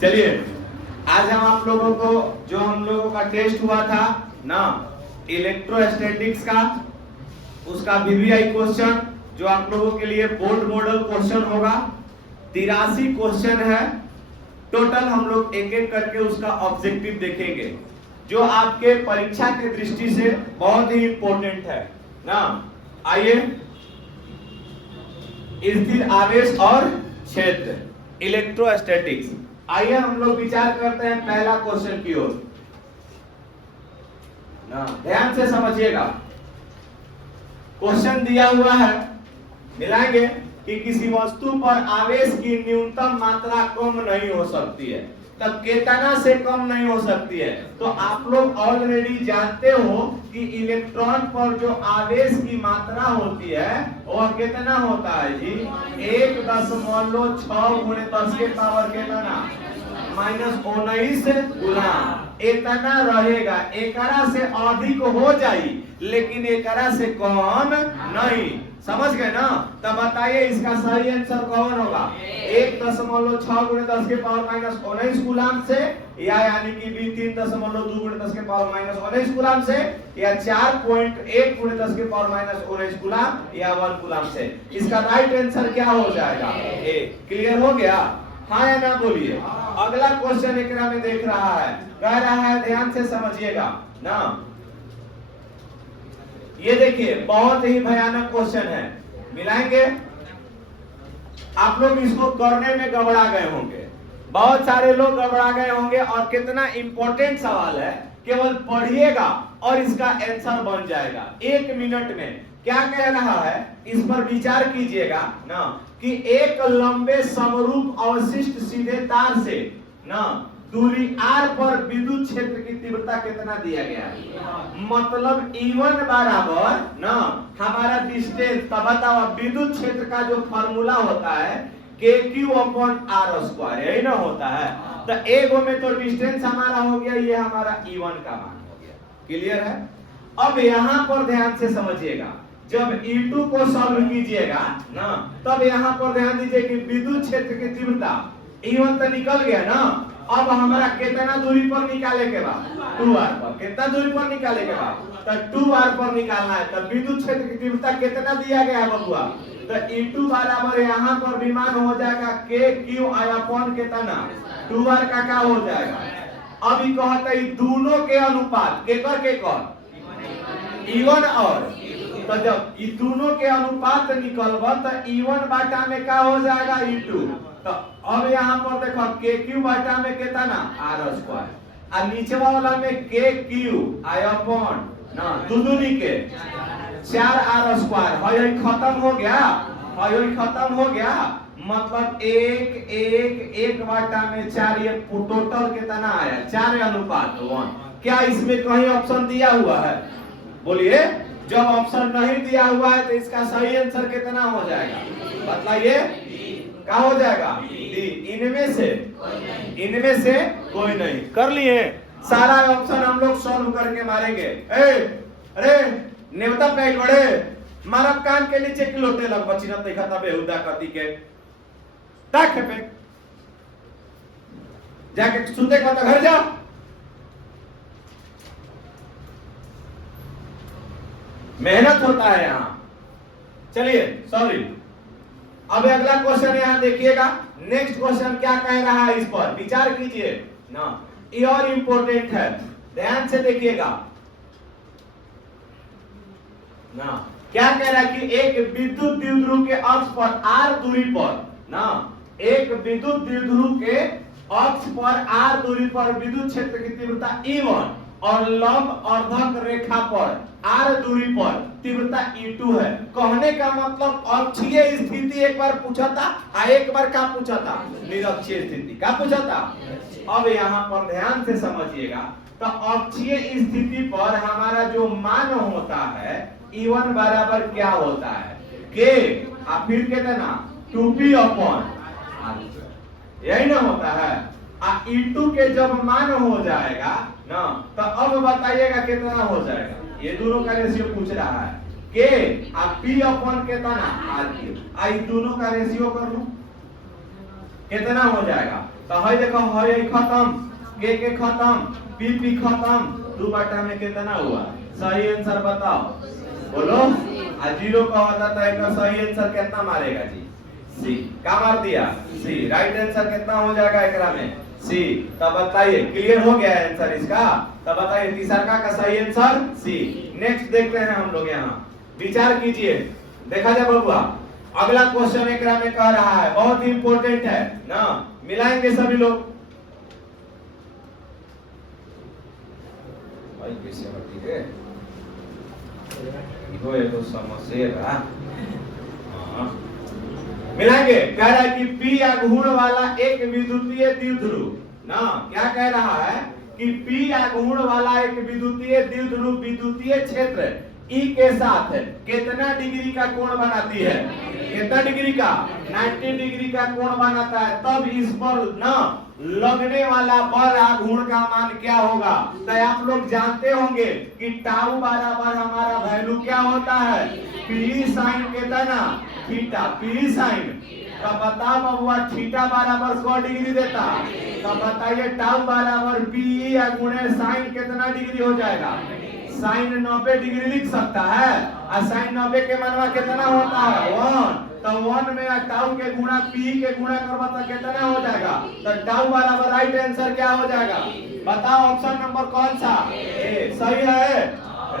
चलिए आज हम लोगों को जो हम लोगों का टेस्ट हुआ था ना इलेक्ट्रोस्टैटिक्स का, उसका वीवीआई क्वेश्चन जो आप लोगों के लिए बोर्ड मॉडल क्वेश्चन होगा। 83 क्वेश्चन है टोटल। हम लोग एक एक करके उसका ऑब्जेक्टिव देखेंगे जो आपके परीक्षा की दृष्टि से बहुत ही इंपॉर्टेंट है ना। आइए, स्थिर आवेश और क्षेत्र, इलेक्ट्रोस्टैटिक्स। आइए हम लोग विचार करते हैं पहला क्वेश्चन की ओर ना। ध्यान से समझिएगा, क्वेश्चन दिया हुआ है, मिलाएंगे कि किसी वस्तु पर आवेश की न्यूनतम मात्रा कम नहीं हो सकती है। तब कितना से कम नहीं हो सकती है? तो आप लोग ऑलरेडी जानते हो कि इलेक्ट्रॉन पर जो आवेश की मात्रा होती है वह कितना होता है जी? 1.6 गुणे 10 के पावर कितना -19 गुना इतना रहेगा। एकरा से अधिक हो जाई लेकिन एकरा से कम नहीं। समझ गए ना? तब बताइए इसका सही आंसर कौन होगा? 1.6 गुणे 10 के पावर -19 कूलाम से, या यानी कि 3.2 गुणे 10 के पावर -19 कूलाम से, या 4.1 गुणे 10 के पावर -19 कूलाम, या 1 कूलाम से। इसका राइट आंसर क्या हो जाएगा? ए। क्लियर हो गया? हाँ या ना बोलिए। अगला क्वेश्चन एकरा में देख रहा है, कह रहा है, ध्यान से समझिएगा ना। ये देखिए बहुत ही भयानक क्वेश्चन है, मिलाएंगे। आप लोग इसको करने में गड़बड़ा गए होंगे, बहुत सारे लोग गड़बड़ा गए होंगे। और कितना इंपॉर्टेंट सवाल है, केवल पढ़िएगा और इसका आंसर बन जाएगा 1 मिनट में। क्या कह रहा है इस पर विचार कीजिएगा ना, कि एक लंबे समरूप अवशिष्ट सीधे तार से ना दूरी r पर विद्युत क्षेत्र की तीव्रता कितना दिया गया है? मतलब E1 बराबर ना हमारा डिस्टेंस। तब बताओ विद्युत क्षेत्र का जो फार्मूला होता है KQ/r², यही ना होता है। तो एगो में तो डिस्टेंस हमारा हो गया, ये हमारा E1 का मान हो गया। क्लियर है? अब यहां पर ध्यान से समझिएगा, जब E2 को सॉल्व कीजिएगा ना, तब यहां पर ध्यान दीजिए कि विद्युत क्षेत्र की तीव्रता E1 तो निकल गया ना। अब हमारा कितना दूरी पर निकाले के बाद? 2r पर। कितना दूरी पर निकाले के बाद? तो 2r पर निकालना है। तो विद्युत क्षेत्र की तीव्रता कितना दिया गया है बबुआ? तो E2 बराबर यहाँ पर विमान हो जाएगा KQ/I कितना 2r का क्या हो जाएगा? अभी कहते हैं दोनों के अनुपात केकर के कौन? E1 और। तो जब ये दोनों के अनुपात निकलबा तो E1 बाटा में क्या हो जाएगा? E2। तो अब यहाँ पर देखो KQ बाटा में कितना r², और नीचे वाला में KQ/I ना दुदुनी के 4r²। है खत्म हो गया, है खत्म हो गया। मतलब 1 बाटा में 4, ये टोटल कितना आया? 4:1। क्या इसमें कहीं ऑप्शन दिया हुआ है? बोलिए। जब ऑप्शन नहीं दिया हुआ है तो इसका सही आंसर कितना हो जाएगा? बतलाइए। क्या हो जाएगा? डी। इनमें से कोई नहीं। कर लिए सारा ऑप्शन हम लोग सॉल्व करके मारेंगे। अरे नेवता पैक बड़े मारब कान के नीचे की लोटे लग बची न देखा तब बेहुदा कती के ताक पे जाके सुनते को घर जा। मेहनत होता है यहाँ। चलिए सॉरी। अब अगला क्वेश्चन यहाँ देखिएगा। नेक्स्ट क्वेश्चन क्या कह रहा है, इस पर विचार कीजिए ना, ये और इंपॉर्टेंट है, ध्यान से देखिएगा ना। क्या कह रहा है कि एक विद्युत द्विध्रुव के अक्ष पर r दूरी पर ना, एक विद्युत द्विध्रुव के अक्ष पर r दूरी पर विद्युत क्षेत्र की तीव्रता E1 और लंब अर्धक रेखा पर r दूरी पर तीव्रता E2 है। कहने का मतलब अक्षीय स्थिति एक बार पूछा था, एक बार क्या पूछा था? निरक्षीय स्थिति। क्या पूछा था? अब यहाँ पर ध्यान से समझिएगा। तो अक्षीय स्थिति पर हमारा जो मान होता है E1 बराबर क्या होता है? K और फिर कितना 2p/r, यही ना होता है। E2 के जब मान हो जाएगा ना, तो अब बताइएगा कितना हो जाएगा? ये दोनों का रेशियो पूछ रहा है। K और p/r कितना? r3। दोनों का रेशियो कर लो, कितना हो जाएगा? तो है देखो है खत्म, के खत्म, पी खत्म, 2 बटा में कितना हुआ? सही आंसर बताओ, बोलो। आ 0 का होता तो एक सही आंसर कितना मारेगा जी? सी। क्या मार दिया? सी। राइट आंसर कितना हो जाएगा एकरा में? सी। तब बताइए, क्लियर हो गया आंसर इसका? तब बताइए तीसरा का सही आंसर सी। नेक्स्ट देखते हैं हम लोग, यहाँ विचार कीजिए, देखा जाए बबुआ। अगला क्वेश्चन एकरा में कह रहा है, बहुत ही इंपॉर्टेंट है ना, मिलाएंगे सभी लोग। भाई कैसे होती है ये तो समस्या। हाँ मिलाएंगे। कह रहा है कि पी आघूर्ण वाला एक विद्युतीय द्विध्रुव ना, क्या कह रहा है कि पी आघूर्ण वाला एक विद्युतीय द्विध्रुव विद्युतीय क्षेत्र ई के साथ कितना डिग्री का कोण बनाती है? कितना डिग्री का? 90 डिग्री का कोण बनाता है। तब इस पर ना लगने वाला बल आघूर्ण का मान क्या होगा? तो आप लोग जानते होंगे कि टाउ बराबर हमारा वैल्यू क्या होता है? पी साइन कितना? थीटा। P sine. तो बताओ बबुआ थीटा बराबर 100 डिग्री देता, तो बताइए टाउ बराबर पी गुणे साइन कितना डिग्री हो जाएगा? साइन 90 डिग्री लिख सकता है। और साइन 90 के मानवा कितना होता है? 1। तो 1 में टाउ के गुणा पी के गुणा करवा तो कितना हो जाएगा? तो टाउ बराबर राइट आंसर क्या हो जाएगा? बताओ ऑप्शन नंबर कौन सा? ए। सही है,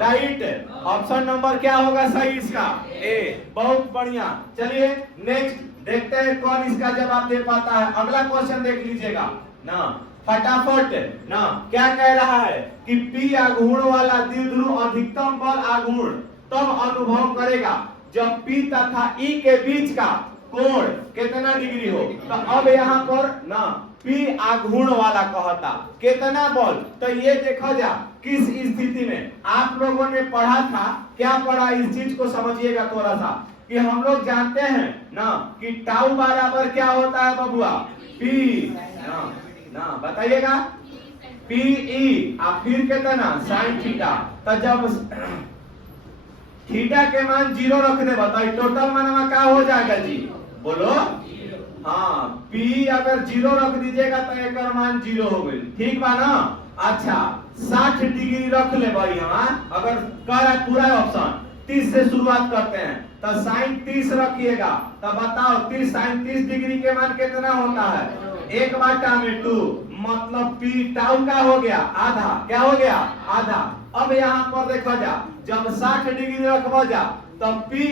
राइट। ऑप्शन नंबर क्या होगा सही इसका? ए। बहुत बढ़िया। चलिए नेक्स्ट देखते हैं कौन इसका जवाब दे पाता है। अगला क्वेश्चन देख लीजिएगा ना फटाफट ना। क्या कह रहा है कि पी आघूर्ण वाला द्विध्रुव अधिकतम बल आघूर्ण तब अनुभव करेगा जब पी तथा ई के बीच का कोण कितना डिग्री हो। तो अब यहाँ पर ना पी आघूर्ण वाला कहता कितना बल, तो ये देखा जा किस स्थिति में आप लोगों ने पढ़ा था, क्या पढ़ा इस चीज को समझिएगा थोड़ा सा, कि हम लोग जानते हैं ना कि टाउ बराबर क्या होता है बबुआ? पी ना बताइएगा, पीई और फिर कितना? Sine theta. तो जब थीटा के मान 0 रख दे बताइए टोटल मान क्या हो जाएगा जी? बोलो। हाँ पी अगर 0 रख दीजिएगा तो एक मान 0 हो गई, ठीक बा ना? अच्छा 60 डिग्री रख ले भाई। हम अगर कह रहा है पूरा ऑप्शन 30 से शुरुआत करते हैं तो साइन 30 रखिएगा। तो बताओ 30 साइन 30 डिग्री के मान कितना होता है? 1 बटा में 2, मतलब पी टाउ का हो गया आधा। क्या हो गया? आधा। अब यहाँ पर देखो जा, जब 60 डिग्री रखबो जा तब पी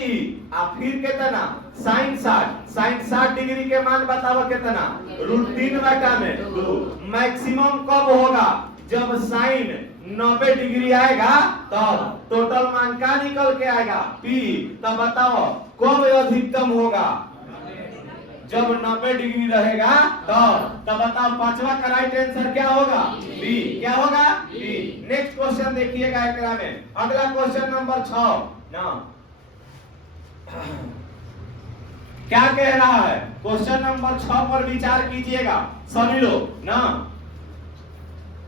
आ फिर कितना? साइन 60। साइन 60 डिग्री के मान बताओ कितना? √3 बटा में 2। मैक्सिमम कब होगा? जब साइन 90 डिग्री आएगा तब टोटल मान क्या निकल के आएगा? पी। तब बताओ कब अधिकतम होगा? जब 90 डिग्री रहेगा तब बताओ पांचवा का राइट आंसर क्या होगा? बी। क्या होगा? बी। नेक्स्ट क्वेश्चन देखिएगा एकरा में। अगला क्वेश्चन नंबर 6 ना क्या कह रहा है? क्वेश्चन नंबर 6 पर विचार कीजिएगा सभी लोग ना।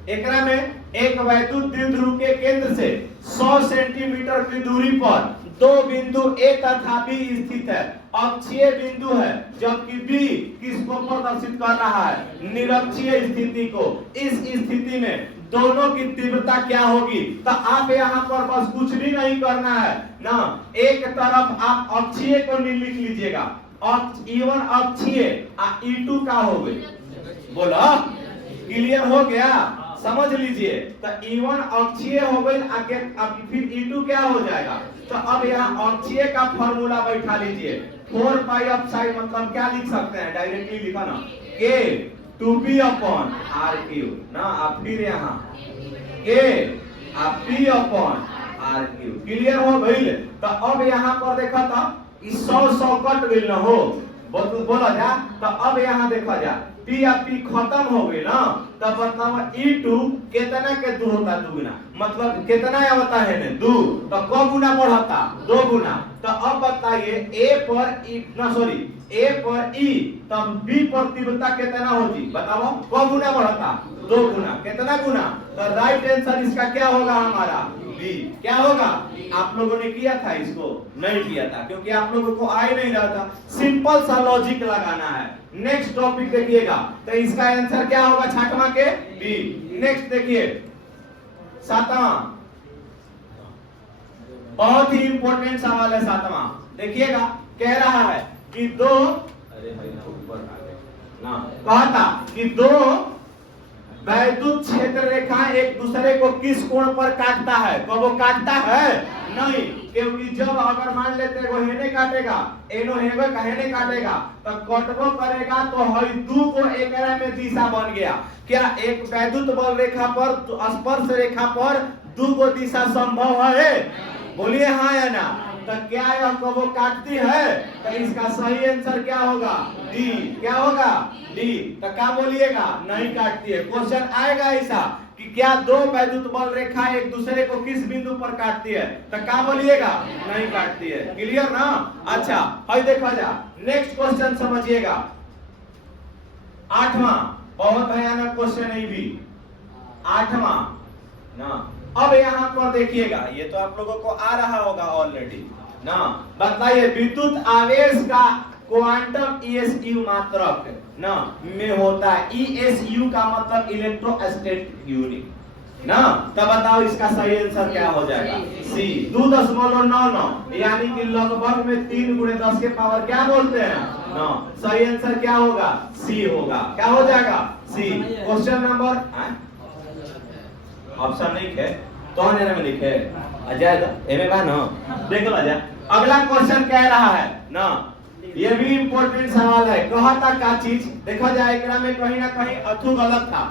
एकरा में एक वैद्युत द्विध्रुव के केंद्र से 100 सेंटीमीटर की दूरी पर 2 बिंदु ए तथा बी स्थित है। अक्षीय बिंदु है, जबकि बी किसको प्रदर्शित कर रहा है? निरक्षीय स्थिति को। इस स्थिति में दोनों की तीव्रता क्या होगी? तो आप यहाँ पर बस कुछ भी नहीं करना है ना, एक तरफ आप अक्षीय को लिख लीजिएगा। E1 अक्षीय E2 का हो गई। बोलो क्लियर हो गया? समझ लीजिए। तो E1 अक्षीय हो गई, आगे अब फिर E2 क्या हो जाएगा? तो अब यहाँ अक्षीय का फॉर्मूला बैठा लीजिए। 4 पाई अपसाइड मतलब क्या लिख सकते हैं? डायरेक्टली लिखा ना, K 2P अपॉन RQ ना। अब फिर यहाँ K P upon RQ। Clear हो गई? तो अब यहाँ पर देखा था 100 कट गई ना हो, बोला जा। तो अब यहाँ देखा जा P या P खत्म हो गई ना, तब मतलब E2 कितना के 2 होता? 2 गुना। मतलब कितना होता है ने? 2। तो क गुना बढ़ता? 2 गुना। तो अब बताइए A पर E तब B पर तीव्रता कितना होती? बताओ क गुना बढ़ता? 2 गुना। कितना गुना? तो राइट आंसर इसका क्या होगा हमारा? बी। क्या होगा? आप लोगों ने किया था इसको? नहीं किया था, क्योंकि आप लोगों को आ ही नहीं रहा था। सिंपल सा लॉजिक लगाना है। नेक्स्ट टॉपिक देखिएगा, तो इसका आंसर क्या होगा छठवां के? बी। नेक्स्ट देखिए सातवां, बहुत ही इंपॉर्टेंट सवाल है सातवां। देखिएगा, कह रहा है कि दो, अरे भाई ना ऊपर आ गए ना, कहा था कि दो वैद्युत क्षेत्र रेखाएं एक दूसरे को किस कोण पर काटता है? तो वो काटता है नहीं, क्योंकि जब अगर मान लेते वो हेने काटेगा, एनो हेवे कहने काटेगा, तो कटबो करेगा तो हई दू को एकरा में दिशा बन गया। क्या एक वैद्युत बल रेखा पर, स्पर्श रेखा पर दू को दिशा संभव है? बोलिए हाँ या ना। तो क्या यह कबो काटती है? तो इसका सही आंसर क्या होगा? डी। क्या होगा? डी। तो क्या बोलिएगा? नहीं काटती है। क्वेश्चन आएगा ऐसा कि क्या दो वैद्युत बल रेखा एक दूसरे को किस बिंदु पर काटती है? तो क्या बोलिएगा? नहीं काटती है। क्लियर ना? अच्छा, हई देखा जा, नेक्स्ट क्वेश्चन समझिएगा। आठवां, बहुत भयानक क्वेश्चन है भी। आठवां ना, अब यहाँ पर देखिएगा, ये तो आप लोगों को आ रहा होगा ऑलरेडी ना। बताइए, विद्युत आवेश का क्वांटम ईएसयू मात्रक ना में होता है। ईएसयू का मतलब इलेक्ट्रोस्टैटिक यूनिट ना। तब बताओ इसका सही आंसर क्या हो जाएगा? सी। 2.99 यानी कि लगभग में 3 × 10 के पावर क्या बोलते हैं ना। सही आंसर क्या होगा? सी होगा। क्या हो जाएगा? सी। क्वेश्चन नंबर, ऑप्शन नहीं है तो आने में लिखे अजय एमे बा ना, देख लो अजय। अगला क्वेश्चन कह रहा है ना, ये भी इंपॉर्टेंट सवाल है। कहा था क्या चीज? देखा जाए एकरा में कहीं ना कहीं अथु गलत था,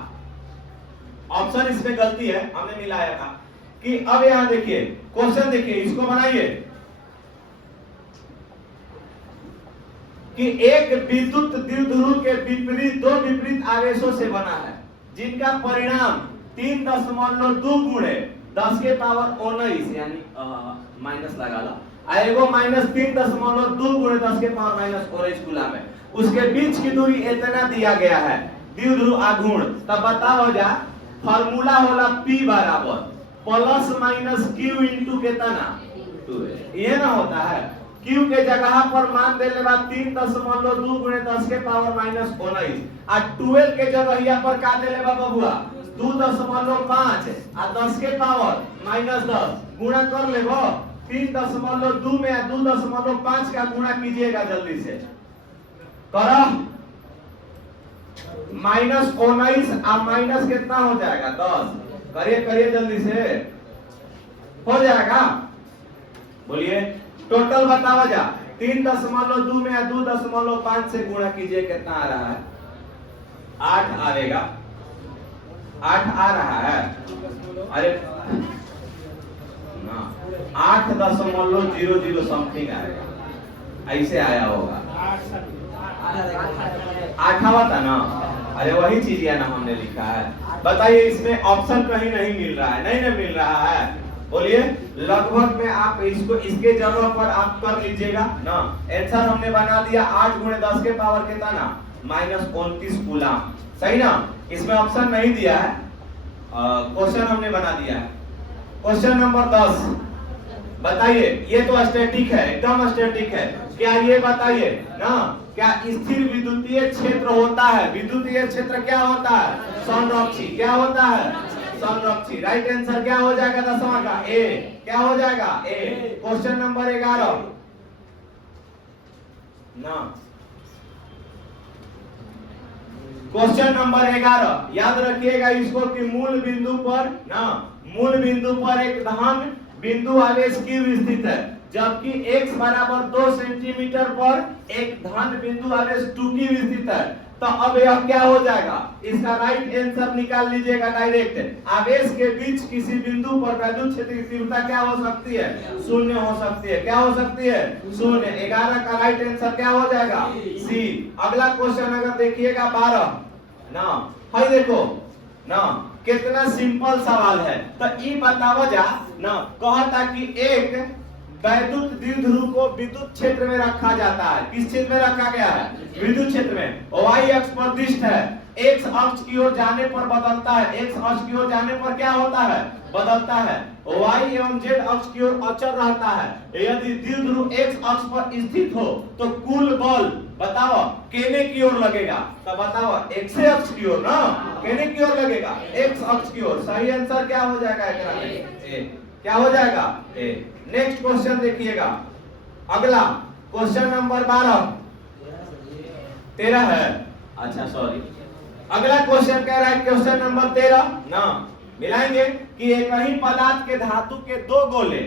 ऑप्शन इसमें गलती है, हमने मिलाया था कि अब यहां देखिए क्वेश्चन, देखिए इसको बनाइए कि एक विद्युत द्विध्रुव के विपरीत दो विपरीत आवेशों से बना है, जिनका परिणाम 3.2 × 10 के पावर 19 यानी माइनस लगा लो, आएगो -3.2 × 10 के पावर -19 कूलम है। उसके बीच की दूरी इतना दिया गया है, द्विध्रुव आघूर्ण। तब बताओ जा, फार्मूला होला P बराबर +- Q × कितना 2। ये ना होता है, Q के जगह पर मान देले बा 3.2 × 10 के पावर -19 आ 12 के जगह पर का देले बा बबुआ 2.5 आ 10 के पावर -10 गुणा कर लेबो। 3.2 में 2.5 का गुणा कीजिएगा जल्दी से, करो। -19 आ माइनस कितना हो जाएगा? 10। करिए करिए जल्दी से, हो जाएगा। बोलिए टोटल बताओ जा। 3.2 में 2.5 से गुणा कीजिए, कितना आ रहा है? 8 आएगा। 8 आ रहा है। अरे ना 8.00 समथिंग आएगा, ऐसे आया होगा। 8वां था ना? अरे वही चीज है ना, हमने लिखा है। बताइए इसमें ऑप्शन कहीं नहीं मिल रहा है, नहीं ना मिल रहा है। बोलिए लगभग में आप इसको इसके जगह पर आप कर लीजिएगा ना। आंसर हमने बना दिया 8 × 10 के पावर कितना ना -29 कूलम, सही ना। इसमें ऑप्शन नहीं दिया है, क्वेश्चन हमने बना दिया है। क्वेश्चन नंबर 10 बताइए, ये तो स्टैटिक है, एकदम स्टैटिक है। क्या ये बताइए ना, क्या स्थिर विद्युतीय क्षेत्र होता है? विद्युतीय क्षेत्र क्या होता है? संरक्षी। क्या होता है? संरक्षी। राइट आंसर क्या हो जाएगा 10वां का? ए। क्या हो जाएगा? ए। क्वेश्चन नंबर 11 ना, क्वेश्चन नंबर 11 याद रखिएगा इसको कि मूल बिंदु पर ना, मूल बिंदु पर एक धन बिंदु आवेश Q स्थित है, जबकि x बराबर 2 सेंटीमीटर पर एक धन बिंदु आवेश 2Q स्थित है। तो अब यह क्या हो जाएगा? इसका राइट आंसर निकाल लीजिएगा डायरेक्ट। आवेश के बीच किसी बिंदु पर वैद्युत क्षेत्र की तीव्रता क्या हो सकती है? 0 हो सकती है। क्या हो सकती है? 0। 11 का राइट आंसर क्या हो जाएगा? सी। अगला क्वेश्चन अगर देखिएगा 12 ना, हाय देखो ना, कितना सिंपल सवाल है। तो ये बताओ जा ना, कहता कि एक वैद्युत द्विध्रुव को विद्युत क्षेत्र में रखा जाता है। किस क्षेत्र में रखा गया है? विद्युत क्षेत्र में। y अक्ष पर दिष्ट है एक्स अक्ष की ओर जाने पर बदलता है, एक्स अक्ष की ओर जाने पर क्या होता है, बदलता है। वाई एवं जेड अक्ष की ओर अचल रहता है। यदि द्विध्रुव एक्स अक्ष पर स्थित हो तो कुल बल बताओ केने की ओर लगेगा, तो बताओ एक्स अक्ष की ओर ना, केने की ओर लगेगा, एक्स अक्ष की ओर। सही आंसर क्या हो जाएगा, ए। क्या हो जाएगा, ए। नेक्स्ट क्वेश्चन देखिएगा, अगला क्वेश्चन नंबर 13 है, अच्छा सॉरी, अगला क्वेश्चन कह रहा है क्वेश्चन नंबर 13 ना, मिलाएंगे कि एक ही पदार्थ के धातु के दो गोले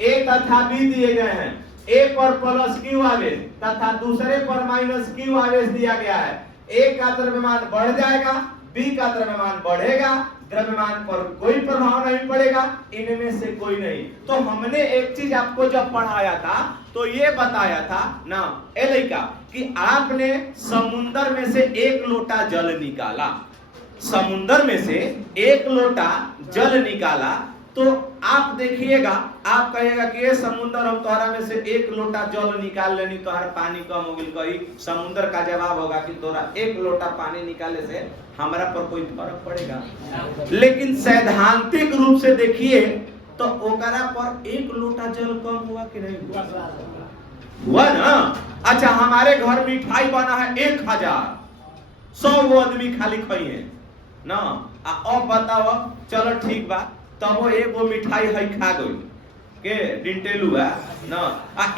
ए तथा बी दिए गए हैं। ए पर प्लस क्यू आवेश तथा दूसरे पर माइनस क्यू आवेश दिया गया है। ए का द्रव्यमान बढ़ जाएगा, बी का द्रव्यमान बढ़ेगा, द्रव्यमान पर कोई प्रभाव नहीं पड़ेगा, इनमें से कोई नहीं। तो हमने एक चीज आपको जब पढ़ाया था तो ये बताया था ना ए लड़का कि आपने समुंदर में से एक लोटा जल निकाला, समुंदर में से एक लोटा जल निकाला, तो आप देखिएगा, आप कहिएगा कि ये समुंदर हम तोहरा में से एक लोटा जल निकाल लेनी, तोहरा पानी कम हो गई, कहीं समुंदर का जवाब होगा कि तोरा एक लोटा पानी निकाले से हमारा पर कोई फर्क पड़ेगा। लेकिन सैद्धांतिक रूप से देखिए तो ओकरा पर एक लोटा जल कम हुआ कि नहीं हुआ, हुआ ना। अच्छा, हमारे घर मिठाई बना है 1000, 100 आदमी खाली खाइए ना, अब बताओ, चलो ठीक बा, तब वो एगो मिठाई है खा गई के डिंटेलू है ना,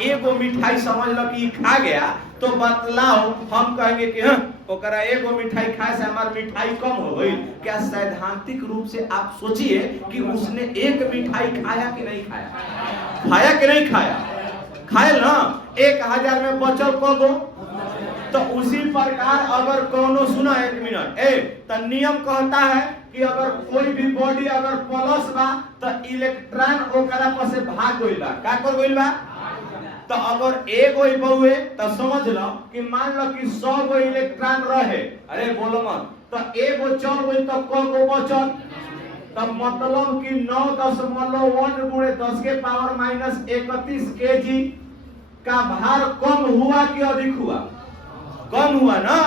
एगो मिठाई समझ लो कि खा गया, तो बतलाओ हम कहेंगे कि हाँ ओकरा एगो मिठाई खाए से हमार मिठाई कम हो गई। क्या सैद्धांतिक रूप से आप सोचिए कि उसने एक मिठाई खाया कि नहीं खाया, खाया कि नहीं खाया, खाया ना। 1000 में बचल कगो, तो उसी प्रकार अगर कोनो, सुना एक मिनट, तो नियम कहता है कि अगर कोई भी बॉडी अगर प्लस बा तो इलेक्ट्रॉन ओकरा पर से भाग गइल बा, का कर गइल बा, तो अगर एगो ही बहुए तो समझ लो कि मान लो कि 100 गो इलेक्ट्रॉन रहे, अरे बोलो मत, तो एगो चल गई तो कगो बचल, तब मतलब कि 9.1 गुणे 10 के पावर माइनस 31 केजी का भार कम हुआ कि अधिक हुआ, कम हुआ ना,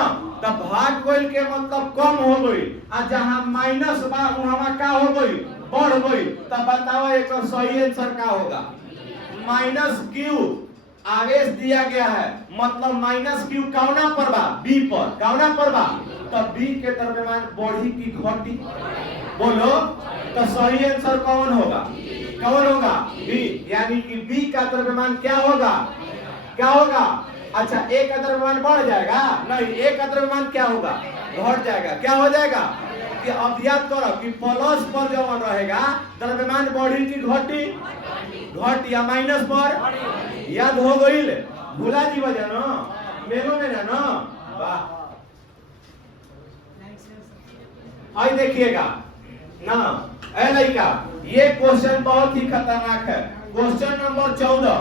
तब भाग गई के मतलब कम हो गई, और जहां माइनस बा वहां का हो गई, बढ़ गई। तब बताओ एक सही आंसर का होगा, माइनस क्यू आवेश दिया गया है, मतलब माइनस क्यू कौना पर बा, बी पर, कौना पर बा, तब बी के द्रव्यमान बढ़ी की घटी, बोलो, तो सही आंसर कौन होगा, कौन होगा, बी, यानी कि बी का द्रव्यमान क्या होगा, क्या होगा। अच्छा, ए का द्रव्यमान बढ़ जाएगा, नहीं, ए का द्रव्यमान क्या होगा, घट जाएगा, क्या हो जाएगा, कि अब याद करो कि प्लस पर जब रहेगा द्रव्यमान बढ़ी की घटी, घट या माइनस पर, याद हो गई, भूला जी वजह ना, मेलो में ना, वाह। आई देखिएगा ना ए लड़का, ये क्वेश्चन बहुत ही खतरनाक है, क्वेश्चन नंबर 14,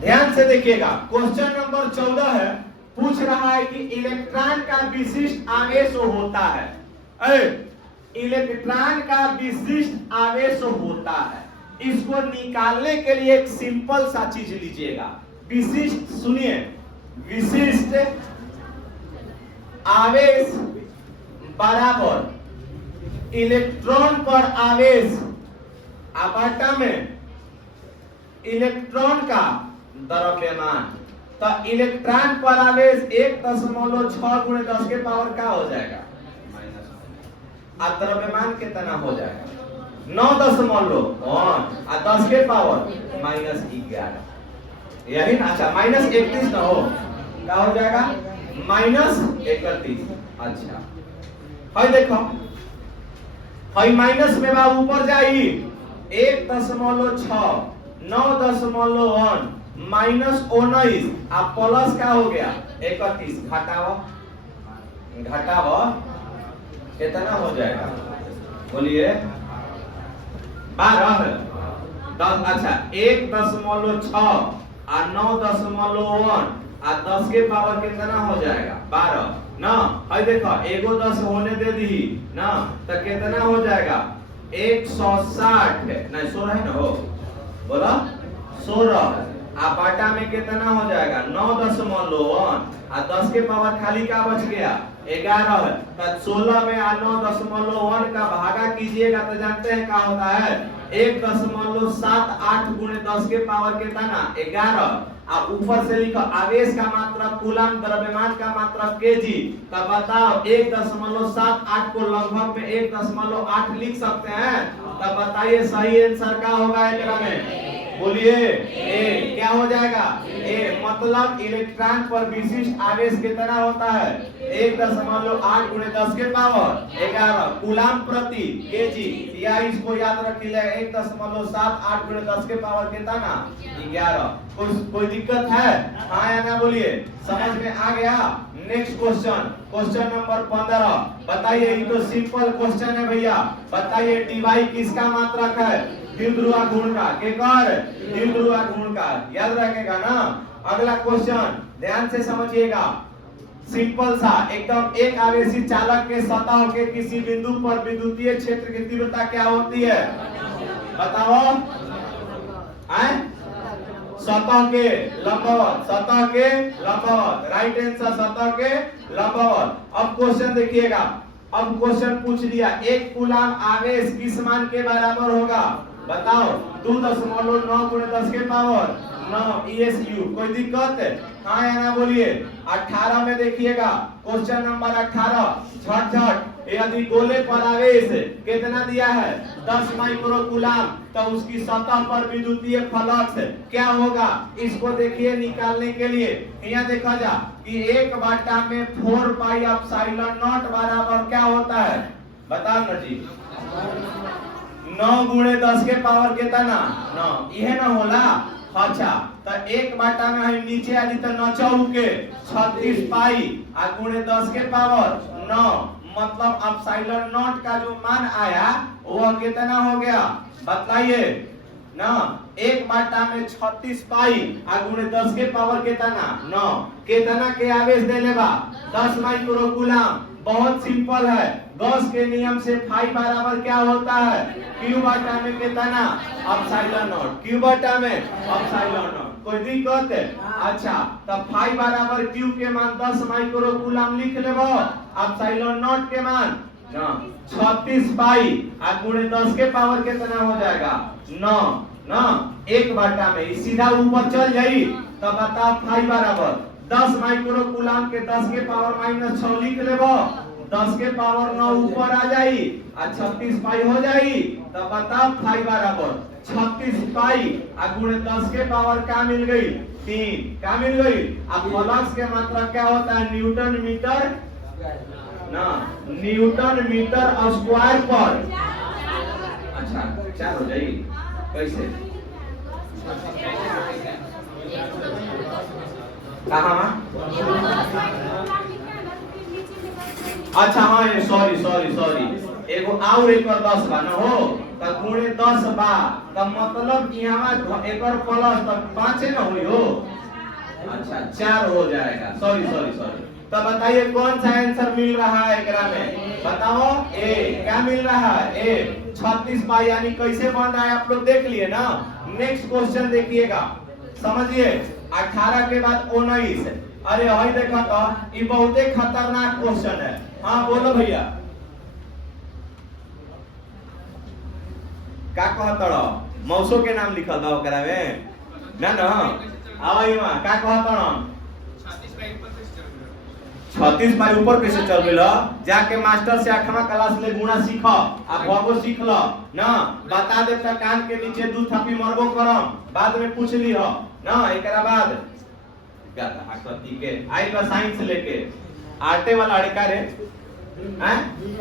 ध्यान से देखिएगा, क्वेश्चन नंबर 14 है, पूछ रहा है कि इलेक्ट्रॉन का विशिष्ट आवेश होता है, इलेक्ट्रॉन का विशिष्ट आवेश होता है, इसको निकालने के लिए एक सिंपल सा चीज लीजिएगा, विशिष्ट, सुनिए, विशिष्ट आवेश बराबर इलेक्ट्रॉन पर आवेश अपरटा में इलेक्ट्रॉन का द्रव्यमान, तो इलेक्ट्रॉन पर आवेश 1.6 गुणे 10 के पावर का हो जाएगा, द्रव्यमान कितना हो जाएगा, 9.1 और 10 के पावर माइनस 11, यही ना। अच्छा, माइनस 31 ना हो, क्या हो जाएगा, माइनस 31। अच्छा, हाई देखो, हाई माइनस में बा ऊपर जाई 1.6, 9.1 माइनस 19, आप प्लस का हो गया 31, घटाओ, घटाओ कितना हो जाएगा, बोलिए, 12, 10, अच्छा 1.6 और 9.1 और 10 के पावर कितना हो जाएगा, 12 ना। है देखो, एगो 10 होने दे दी ना, तो कितना हो जाएगा, 160 नहीं 16 है ना, हो बोला 16, बाटा में कितना हो जाएगा 9.1 और 10 के पावर खाली का बच गया 11 है। तो 16 में 9.1 का भागा कीजिएगा तो जानते हैं क्या होता है 1.78 गुणे 10 के पावर कितना 11 और ऊपर से लिखो आवेश का मात्रक कूलम, द्रव्यमान का मात्रक केजी। तब बताओ 1.78 को लगभग में 1.8 लिख सकते हैं। तब बताइए सही आंसर क्या होगा एकरा में, बोलिए ए। क्या हो जाएगा ए, मतलब इलेक्ट्रॉन पर विशिष्ट आवेश कितना होता है 1.8 गुणे 10 के पावर 11 कूलम प्रति केजी, या इसको याद रखिए 1.78 गुणे 10 के पावर कितना 11। कोई दिक्कत है, हाँ या ना बोलिए, समझ में आ गया। नेक्स्ट क्वेश्चन, क्वेश्चन नंबर 15 बताइए, ये तो सिंपल क्वेश्चन है भैया। बताइए dy किसका मात्रक है, द्विध्रुवा गुण का, केकर द्विध्रुवा गुण का, याद रखेगा ना। अगला क्वेश्चन ध्यान से समझिएगा, सिंपल सा एकदम। एक आवेशी चालक के सतह के किसी बिंदु पर विद्युतीय क्षेत्र की तीव्रता क्या होती है, बताओ। सतह के लंबवत, सतह के लंबवत, राइट आंसर सतह के लंबवत। अब क्वेश्चन देखिएगा, अब क्वेश्चन पूछ लिया एक कूलम आवेश किस मान के बराबर होगा, बताओ। 2.9 गुणे 10 के पावर 9 ESU। कोई दिक्कत है, हाँ या ना बोलिए। 18 में देखिएगा, क्वेश्चन नंबर 18 झट यदि गोले पर आवेश कितना दिया है 10 माइक्रोकूलम, तो उसकी सतह पर विद्युतीय फ्लक्स क्या होगा, इसको देखिए निकालने के लिए। यहाँ देखा जा कि 1/4 पाई एप्सिलॉन नॉट बराबर क्या होता है, बताओ ना जी। 9 गुणे 10 के पावर कितना 9, यह ना होला। अच्छा, तो 1/4 में हम नीचे आदि तो 9 चौके 36 पाई आ गुणे 10 के पावर 9, मतलब एप्सिलॉन नॉट का जो मान आया वो कितना हो गया, बताइए ना। 1/4 में 36 पाई आ गुणे 10 के पावर कितना 9, कितना के आवेश देले बा 10 माइक्रोकूलम। बहुत सिंपल है, गॉस के नियम से फाई बराबर क्या होता है, क्यू बटा में कितना एप्सिलॉन नॉट, क्यू बटा में एप्सिलॉन नॉट। कोई दिक्कत है, अच्छा तब फाई बराबर क्यू के मान 10 माइक्रोकूलम लिख लेबो, एप्सिलॉन नॉट के मान 36 पाई आ गुणे 10 के पावर कितना हो जाएगा 9 ना 1/4 में सीधा ऊपर चल जाई। तब बताओ फाई बराबर 10 माइक्रोकूलम के 10 के पावर -6 लिख लेबो, 10 के पावर 9 ऊपर आ जाई और 36 पाई हो जाई। तब बताओ फाई बराबर 36 पाई आ गुणे 10 के पावर क्या मिल गई 3, क्या मिल गई। अब फ्लक्स के मात्रक क्या होता है, न्यूटन मीटर ना, न्यूटन मीटर स्क्वायर पर। अच्छा 4 हो जाएगी, कैसे कहाँ। अच्छा हाँ सॉरी एगो और एक 10 बा न हो, त गुणे 10 बा, त मतलब यहाँ एकर प्लस तक 5 न हुई हो। अच्छा 4 हो जाएगा, सॉरी। तो बताइए कौन सा आंसर मिल रहा है एकरा में, बताओ। ए क्या मिल रहा है, ए 36 पाई, यानी कैसे बन रहा है आप लोग देख लिए ना। नेक्स्ट क्वेश्चन देखिएगा, समझिए 18 के बाद 19। अरे भाई देखा तो ये बहुत ही खतरनाक क्वेश्चन है। हाँ बोलो भैया, का कहतड़ो, मौसो के नाम लिखल था ओकरा में ना ना। आवाई मां का कहतड़ो 36 पाई ऊपर कैसे चल गेल, जाके मास्टर से 8वां क्लास ले गुणा सीख आ भगो सीख ल ना। बता दे त कान के नीचे 2 थप्पी मरबो करम, बाद में पूछ ली हो ना। एकरा बाद गाता आकृति के आई बा साइंस लेके आटे वाला अड़का रे हैं।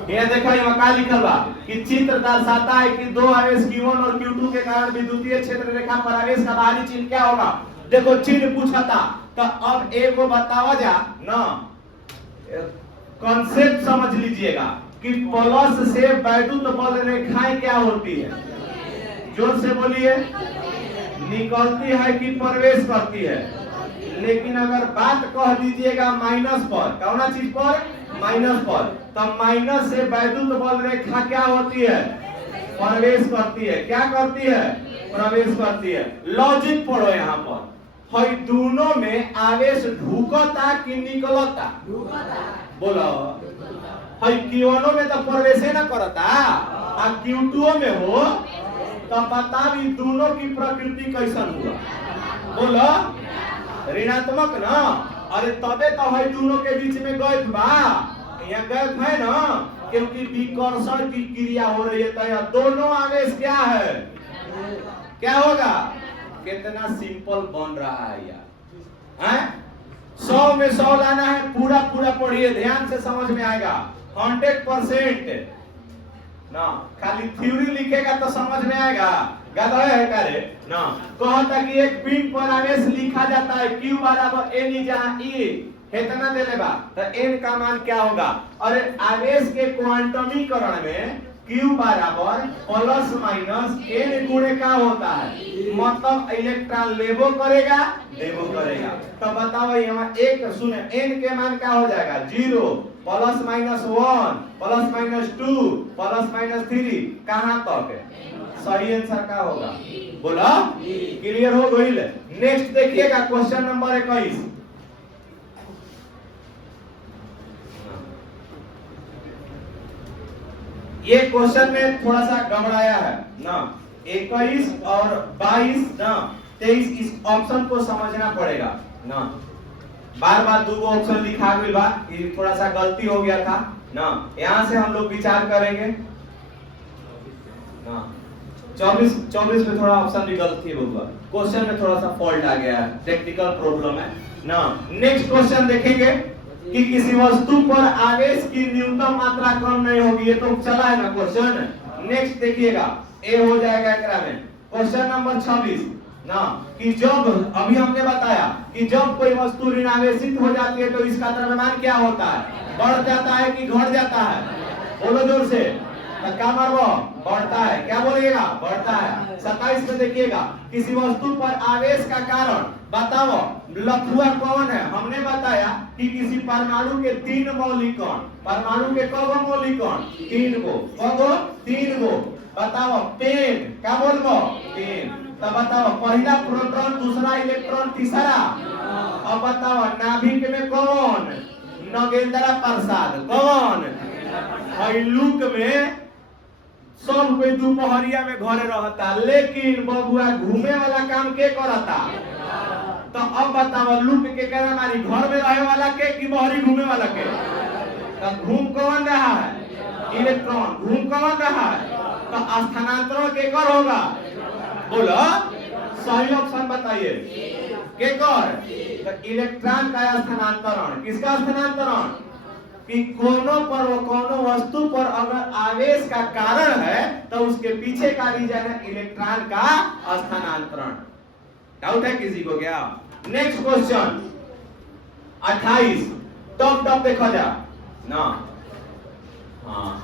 ये देखो ये का लिखल बा कि चित्र दर्शाता है कि 2 आवेश Q1 और Q2 के कारण विद्युतीय क्षेत्र रेखा पर आवेश का बाहरी चिन्ह क्या होगा। देखो चिन्ह पूछा था, तो अब एक को बतावा जा ना, कॉन्सेप्ट समझ लीजिएगा कि प्लस से वैद्युत बल रेखाएं क्या होती है, जोर से बोलिए, निकलती है कि प्रवेश करती है। लेकिन अगर बात कह दीजिएगा माइनस पर, कौन चीज पर, माइनस पर, तब माइनस से वैद्युत बल रेखा क्या होती है, प्रवेश करती है। क्या करती है, प्रवेश करती है। लॉजिक पढ़ो यहाँ पर, हई दोनों में आवेश ढुकता कि निकलता? बोलो। हई Q1 में तो प्रवेश न करता, आ Q2 में हो, तो बता भी दोनों की प्रकृति कैसन हुआ? बोलो ऋणात्मक ना। अरे तबे तो हई दोनों के बीच में गैप बा। यहाँ गैप है ना, क्योंकि विकर्षण की क्रिया हो रही है, तो यह दोनों आवेश क्या है? क्या होगा? कितना सिंपल बन रहा है यार, हैं? 100 में 100 लाना है, पूरा पूरा पढ़िए, ध्यान से समझ में आएगा। 100% ना, खाली थ्योरी लिखेगा तो समझ में आएगा? गधा है करे ना। कहता कि एक पिंड पर आवेश लिखा जाता है Q बराबर N जहाँ E इतना दे लेगा, तो N का मान क्या होगा? अरे आवेश के क्वांटमीकरण में Q बराबर प्लस माइनस N गुणे का होता है, मतलब इलेक्ट्रॉन लेबो करेगा देबो करेगा। तो बताओ यहाँ एक सुने, N के मान क्या हो जाएगा? 0 plus minus 1 plus minus 2 plus minus 3, कहाँ तक? सही आंसर का होगा? बोला क्लियर हो गई? नेक्स्ट देखिएगा क्वेश्चन नंबर 21। ये क्वेश्चन में थोड़ा सा गड़बड़ाया है ना। 21 और 22 ना 23, इस ऑप्शन को समझना पड़ेगा ना। बार बार दो ऑप्शन लिखा गया बा, ये थोड़ा सा गलती हो गया था ना। यहाँ से हम लोग विचार करेंगे ना। 24 में थोड़ा ऑप्शन भी गलती होगा, क्वेश्चन में थोड़ा सा फॉल्ट आ गया है, टेक्निकल प्रॉब्लम है ना। नेक्स्ट क्वेश्चन देखेंगे कि किसी वस्तु पर आवेश की न्यूनतम मात्रा कम नहीं होगी, ये तो चला है ना क्वेश्चन। नेक्स्ट देखिएगा, ए हो जाएगा एकरा में क्वेश्चन नंबर 26 ना, कि जब अभी हमने बताया कि जब कोई वस्तु ऋणावेशित हो जाती है तो इसका द्रव्यमान क्या होता है? बढ़ जाता है कि घट जाता है? बोलो जोर से। क्या मारबो? बढ़ता है। क्या बोलिएगा? बढ़ता है। 27 में देखिएगा, किसी वस्तु पर आवेश का कारण बताओ लफुआ कौन है? हमने बताया कि किसी परमाणु के 3 मौलिक कण, परमाणु के कब मौलिक कण? 3 गो। कब? 3 गो। बताओ पेन, क्या बोलबो? पेन। तब बताओ पहला प्रोटॉन, दूसरा इलेक्ट्रॉन, तीसरा। अब बताओ नाभिक में कौन? नगेंद्र प्रसाद। कौन? लूक में सब कोई दोपहरिया में घरे रहता, लेकिन बबुआ घूमे वाला काम के करता? तो अब बताओ लूक के कहना मारी, घर में रहे वाला के कि बहरी घूमे वाला के? तो घूम कौन रहा है? इलेक्ट्रॉन। घूम कौन रहा है? तो स्थानांतरण के कर होगा? बोलो सही ऑप्शन बताइए। के कर? तो इलेक्ट्रॉन का स्थानांतरण। किसका स्थानांतरण? कि कोनो वस्तु पर अगर आवेश का कारण है तो उसके पीछे का रीजन है इलेक्ट्रॉन का स्थानांतरण। डाउट है किसी को क्या? नेक्स्ट क्वेश्चन 28, टॉप देखा जा ना। हाँ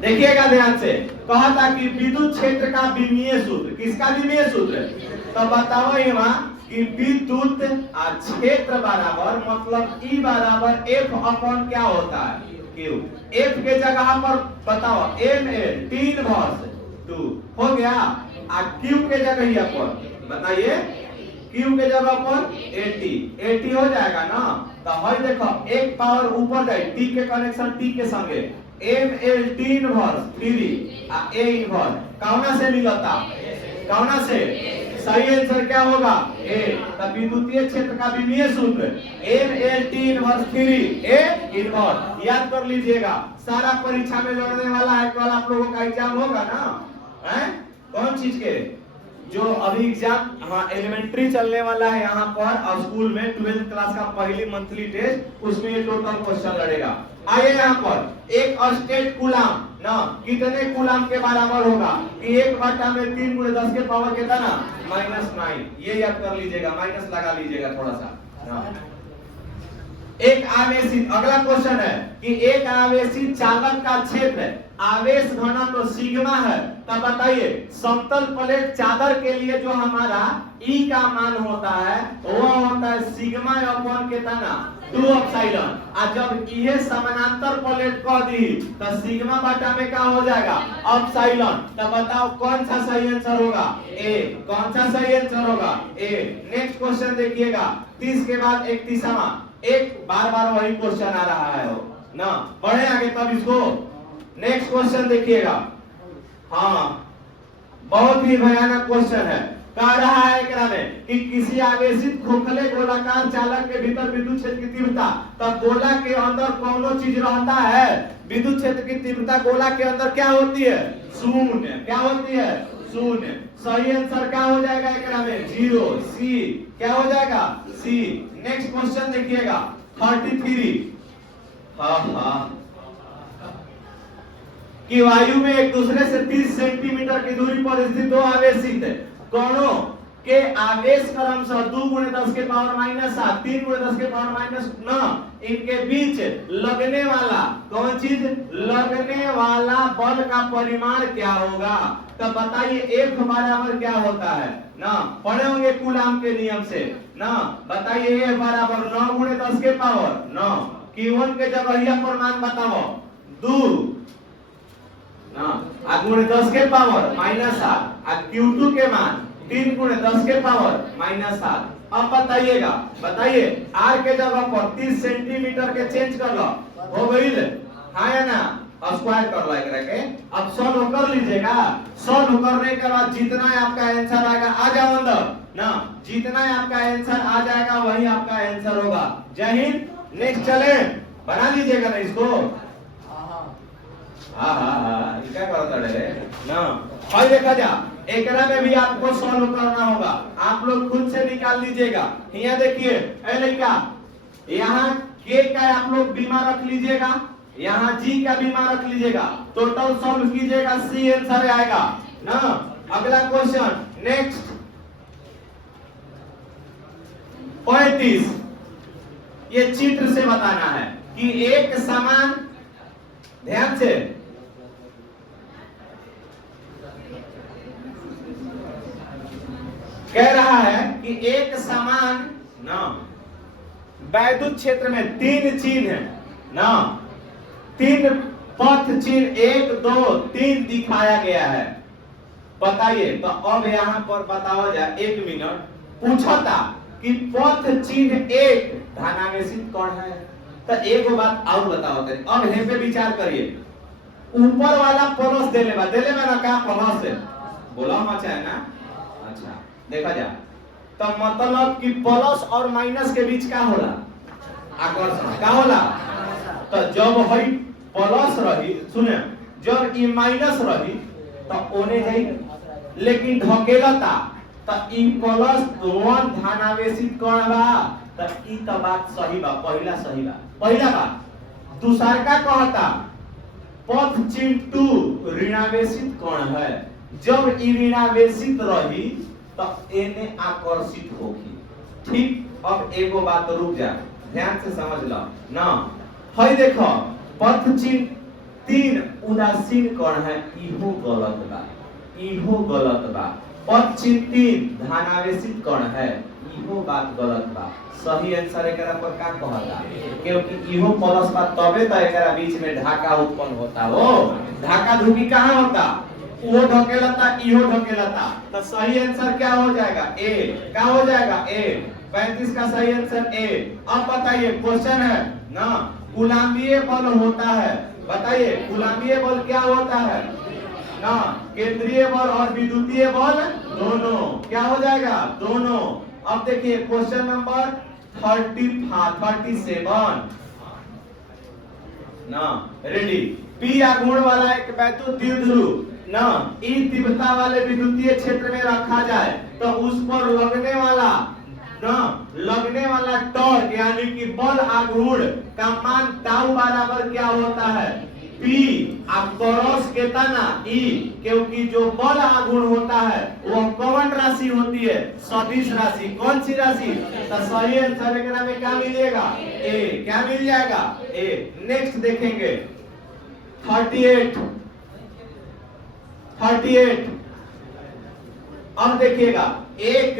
देखिएगा ध्यान से, कहा था कि विद्युत क्षेत्र का विमीय सूत्र। किसका विमीय सूत्र? तो बताओ यहाँ कि विद्युत क्षेत्र बराबर मतलब E बराबर F अपॉन क्या होता है? Q। F के जगह पर बताओ ML 3/2 हो गया, आ Q के जगह पर बताइए, Q के जगह पर 80 हो जाएगा ना। तो हई देखो एक पावर ऊपर जाए, T के कनेक्शन T के संगे, ML 3/3 आ A इनवर्स कौना से मिलता? कौना से? सही आंसर क्या होगा? ए। तब विद्युतीय क्षेत्र का विमीय सूत्र ML 3/3 A इनवर्स। याद कर लीजिएगा, सारा परीक्षा में लड़ने वाला है, कल आप लोगों का एग्जाम होगा ना। हैं? कौन चीज के? जो अभी एग्जाम, हाँ एलिमेंट्री चलने वाला है यहाँ पर, और स्कूल में 12th क्लास का पहली मंथली टेस्ट, उसमें ये टोटल क्वेश्चन लड़ेगा। आइए यहाँ पर एक स्टेट कूलाम ना कितने कूलाम के बराबर होगा? कि 1/3 × 10 के पावर कितना? -9। ये याद कर लीजिएगा, माइनस लगा लीजिएगा थोड़ा सा ना। एक आवेशित, अगला क्वेश्चन है कि एक आवेशित चालक का क्षेत्र आवेश घनत्व तो सिग्मा है। तब बताइए समतल प्लेट चादर के लिए जो हमारा E का मान होता है वो होता है सिग्मा अपॉन कितना 2 एप्सिलॉन। और जब ये समानांतर प्लेट कह दी तो सिग्मा बटा में क्या हो जाएगा एप्सिलॉन। तो बताओ कौन सा सही आंसर होगा ए। कौन सा सही आंसर होगा ए। नेक्स्ट क्वेश्चन देखिएगा 30 के बाद 31वां। एक बार बार वही क्वेश्चन आ रहा है हो ना, बढ़े आगे तब इसको। नेक्स्ट क्वेश्चन देखिएगा, हाँ बहुत ही भयानक क्वेश्चन है। कह रहा है एकरा में कि किसी आवेशित खोखले गोलाकार चालक के भीतर विद्युत क्षेत्र की तीव्रता, तब गोला के अंदर कौन चीज रहता है। विद्युत क्षेत्र की तीव्रता गोला के अंदर क्या होती है शून्य। क्या होती है शून्य। सही आंसर क्या हो जाएगा एकरा में 0 सी। क्या हो जाएगा सी। नेक्स्ट क्वेश्चन देखिएगा 33। हाँ कि वायु में एक दूसरे से 30 सेंटीमीटर की दूरी पर स्थित दो आवेशित कणों के आवेश क्रमशः 2 × 10 के पावर -7 3 × 10 के पावर -9 इनके बीच लगने वाला कौन चीज लगने वाला बल का परिमाण क्या होगा। तो बताइए F बराबर क्या होता है ना, पढ़े होंगे कूलाम के नियम से ना। बताइए F बराबर 9 × 10 के पावर 9। Q1 के जगह यह परिमाण बताओ 2 गुणे 10 के पावर -7। Q2 के मान 3 × 10 के पावर -7। अब बताइएगा, बताइए R के जगह पर 30 सेंटीमीटर के चेंज कर लो, हो गई हाँ या ना। अब स्क्वायर कर लो एकरा के। अब सॉल्व कर लीजिएगा। सॉल्व करने के बाद जितना आपका आंसर आएगा आ जाओ अंदर ना, जितना आपका आंसर आ जाएगा वही आपका आंसर होगा। जय हिंद। नेक्स्ट चले, बना लीजिएगा ना इसको। हाँ क्या करता है ना। और देखा जा एकरा में भी आपको सॉल्व करना होगा, आप लोग खुद से निकाल लीजिएगा। यहाँ देखिए ए लड़का, यहाँ के का आप लोग बीमा रख लीजिएगा, यहाँ जी का बीमा रख लीजिएगा, टोटल सॉल्व कीजिएगा सी आंसर आएगा ना। अगला क्वेश्चन नेक्स्ट 35। ये चित्र से बताना है कि एक समान, ध्यान से कह रहा है कि एक समान ना वैद्युत क्षेत्र में 3 चिन्ह है ना, 3 पथ चिन्ह 1 2 3 दिखाया गया है। बताइए तो अब यहां पर बताओ जाए 1 मिनट पूछा था कि पथ चिन्ह 1 धनावेशित कौन है। तो एक बात और बताओ करिए, अब हे पे विचार करिए। ऊपर वाला प्लस देले बा ना का प्लस है बोला मचा है ना। अच्छा देखा जा तो मतलब कि प्लस और माइनस के बीच क्या होला आकर्षण। क्या होला तो जब हई प्लस रही, सुने जब ई माइनस रही तो ओने जाई, लेकिन ढकेलता तो ई प्लस 1 धनावेशित कण बा। तो ई तो बात सही बा, पहला सही बा, पहला बात। दूसरा का कहता पथ चिन्ह 2 ऋणावेशित कण है, जब ई ऋणावेशित रही तो एने आकर्षित होगी। ठीक। अब एगो बात रुक जा, ध्यान से समझ लो ना। हई देखो पथ चिन्ह 3 उदासीन कण है, इहो गलत बा, इहो गलत बा। पथ चिन्ह 3 धनावेशित कण है, इहो बात गलत बा। सही आंसर एकरा पर का कहला, क्योंकि इहो प्लस बा तबे तो एकरा बीच में ढाका उत्पन्न होता हो। ढाका धुकी कहां होता, वो ढकेलता इहो ढकेलता। तो सही आंसर क्या हो जाएगा ए। क्या हो जाएगा ए। 35 का सही आंसर ए। अब बताइए क्वेश्चन है ना, कूलाम्बीय बल होता है, बताइए कूलाम्बीय बल क्या होता है ना, केंद्रीय बल और विद्युतीय बल दोनों। क्या हो जाएगा दोनों। अब देखिए क्वेश्चन नंबर 37 ना, रेडी। पी आघूर्ण वाला एक वैद्युत द्विध्रुव ना ई तीव्रता वाले विद्युतीय क्षेत्र में रखा जाए तो उस पर लगने वाला टॉर्क यानी कि बल आघूर्ण का मान टाउ बराबर क्या होता है P अब क्रॉस कितना E, क्योंकि जो बल आघूर्ण होता है वो कौन राशि होती है सदिश राशि। कौन सी राशि। तो सही आंसर एकरा में क्या मिलेगा ए। क्या मिल जाएगा ए। नेक्स्ट देखेंगे 38। अब देखिएगा एक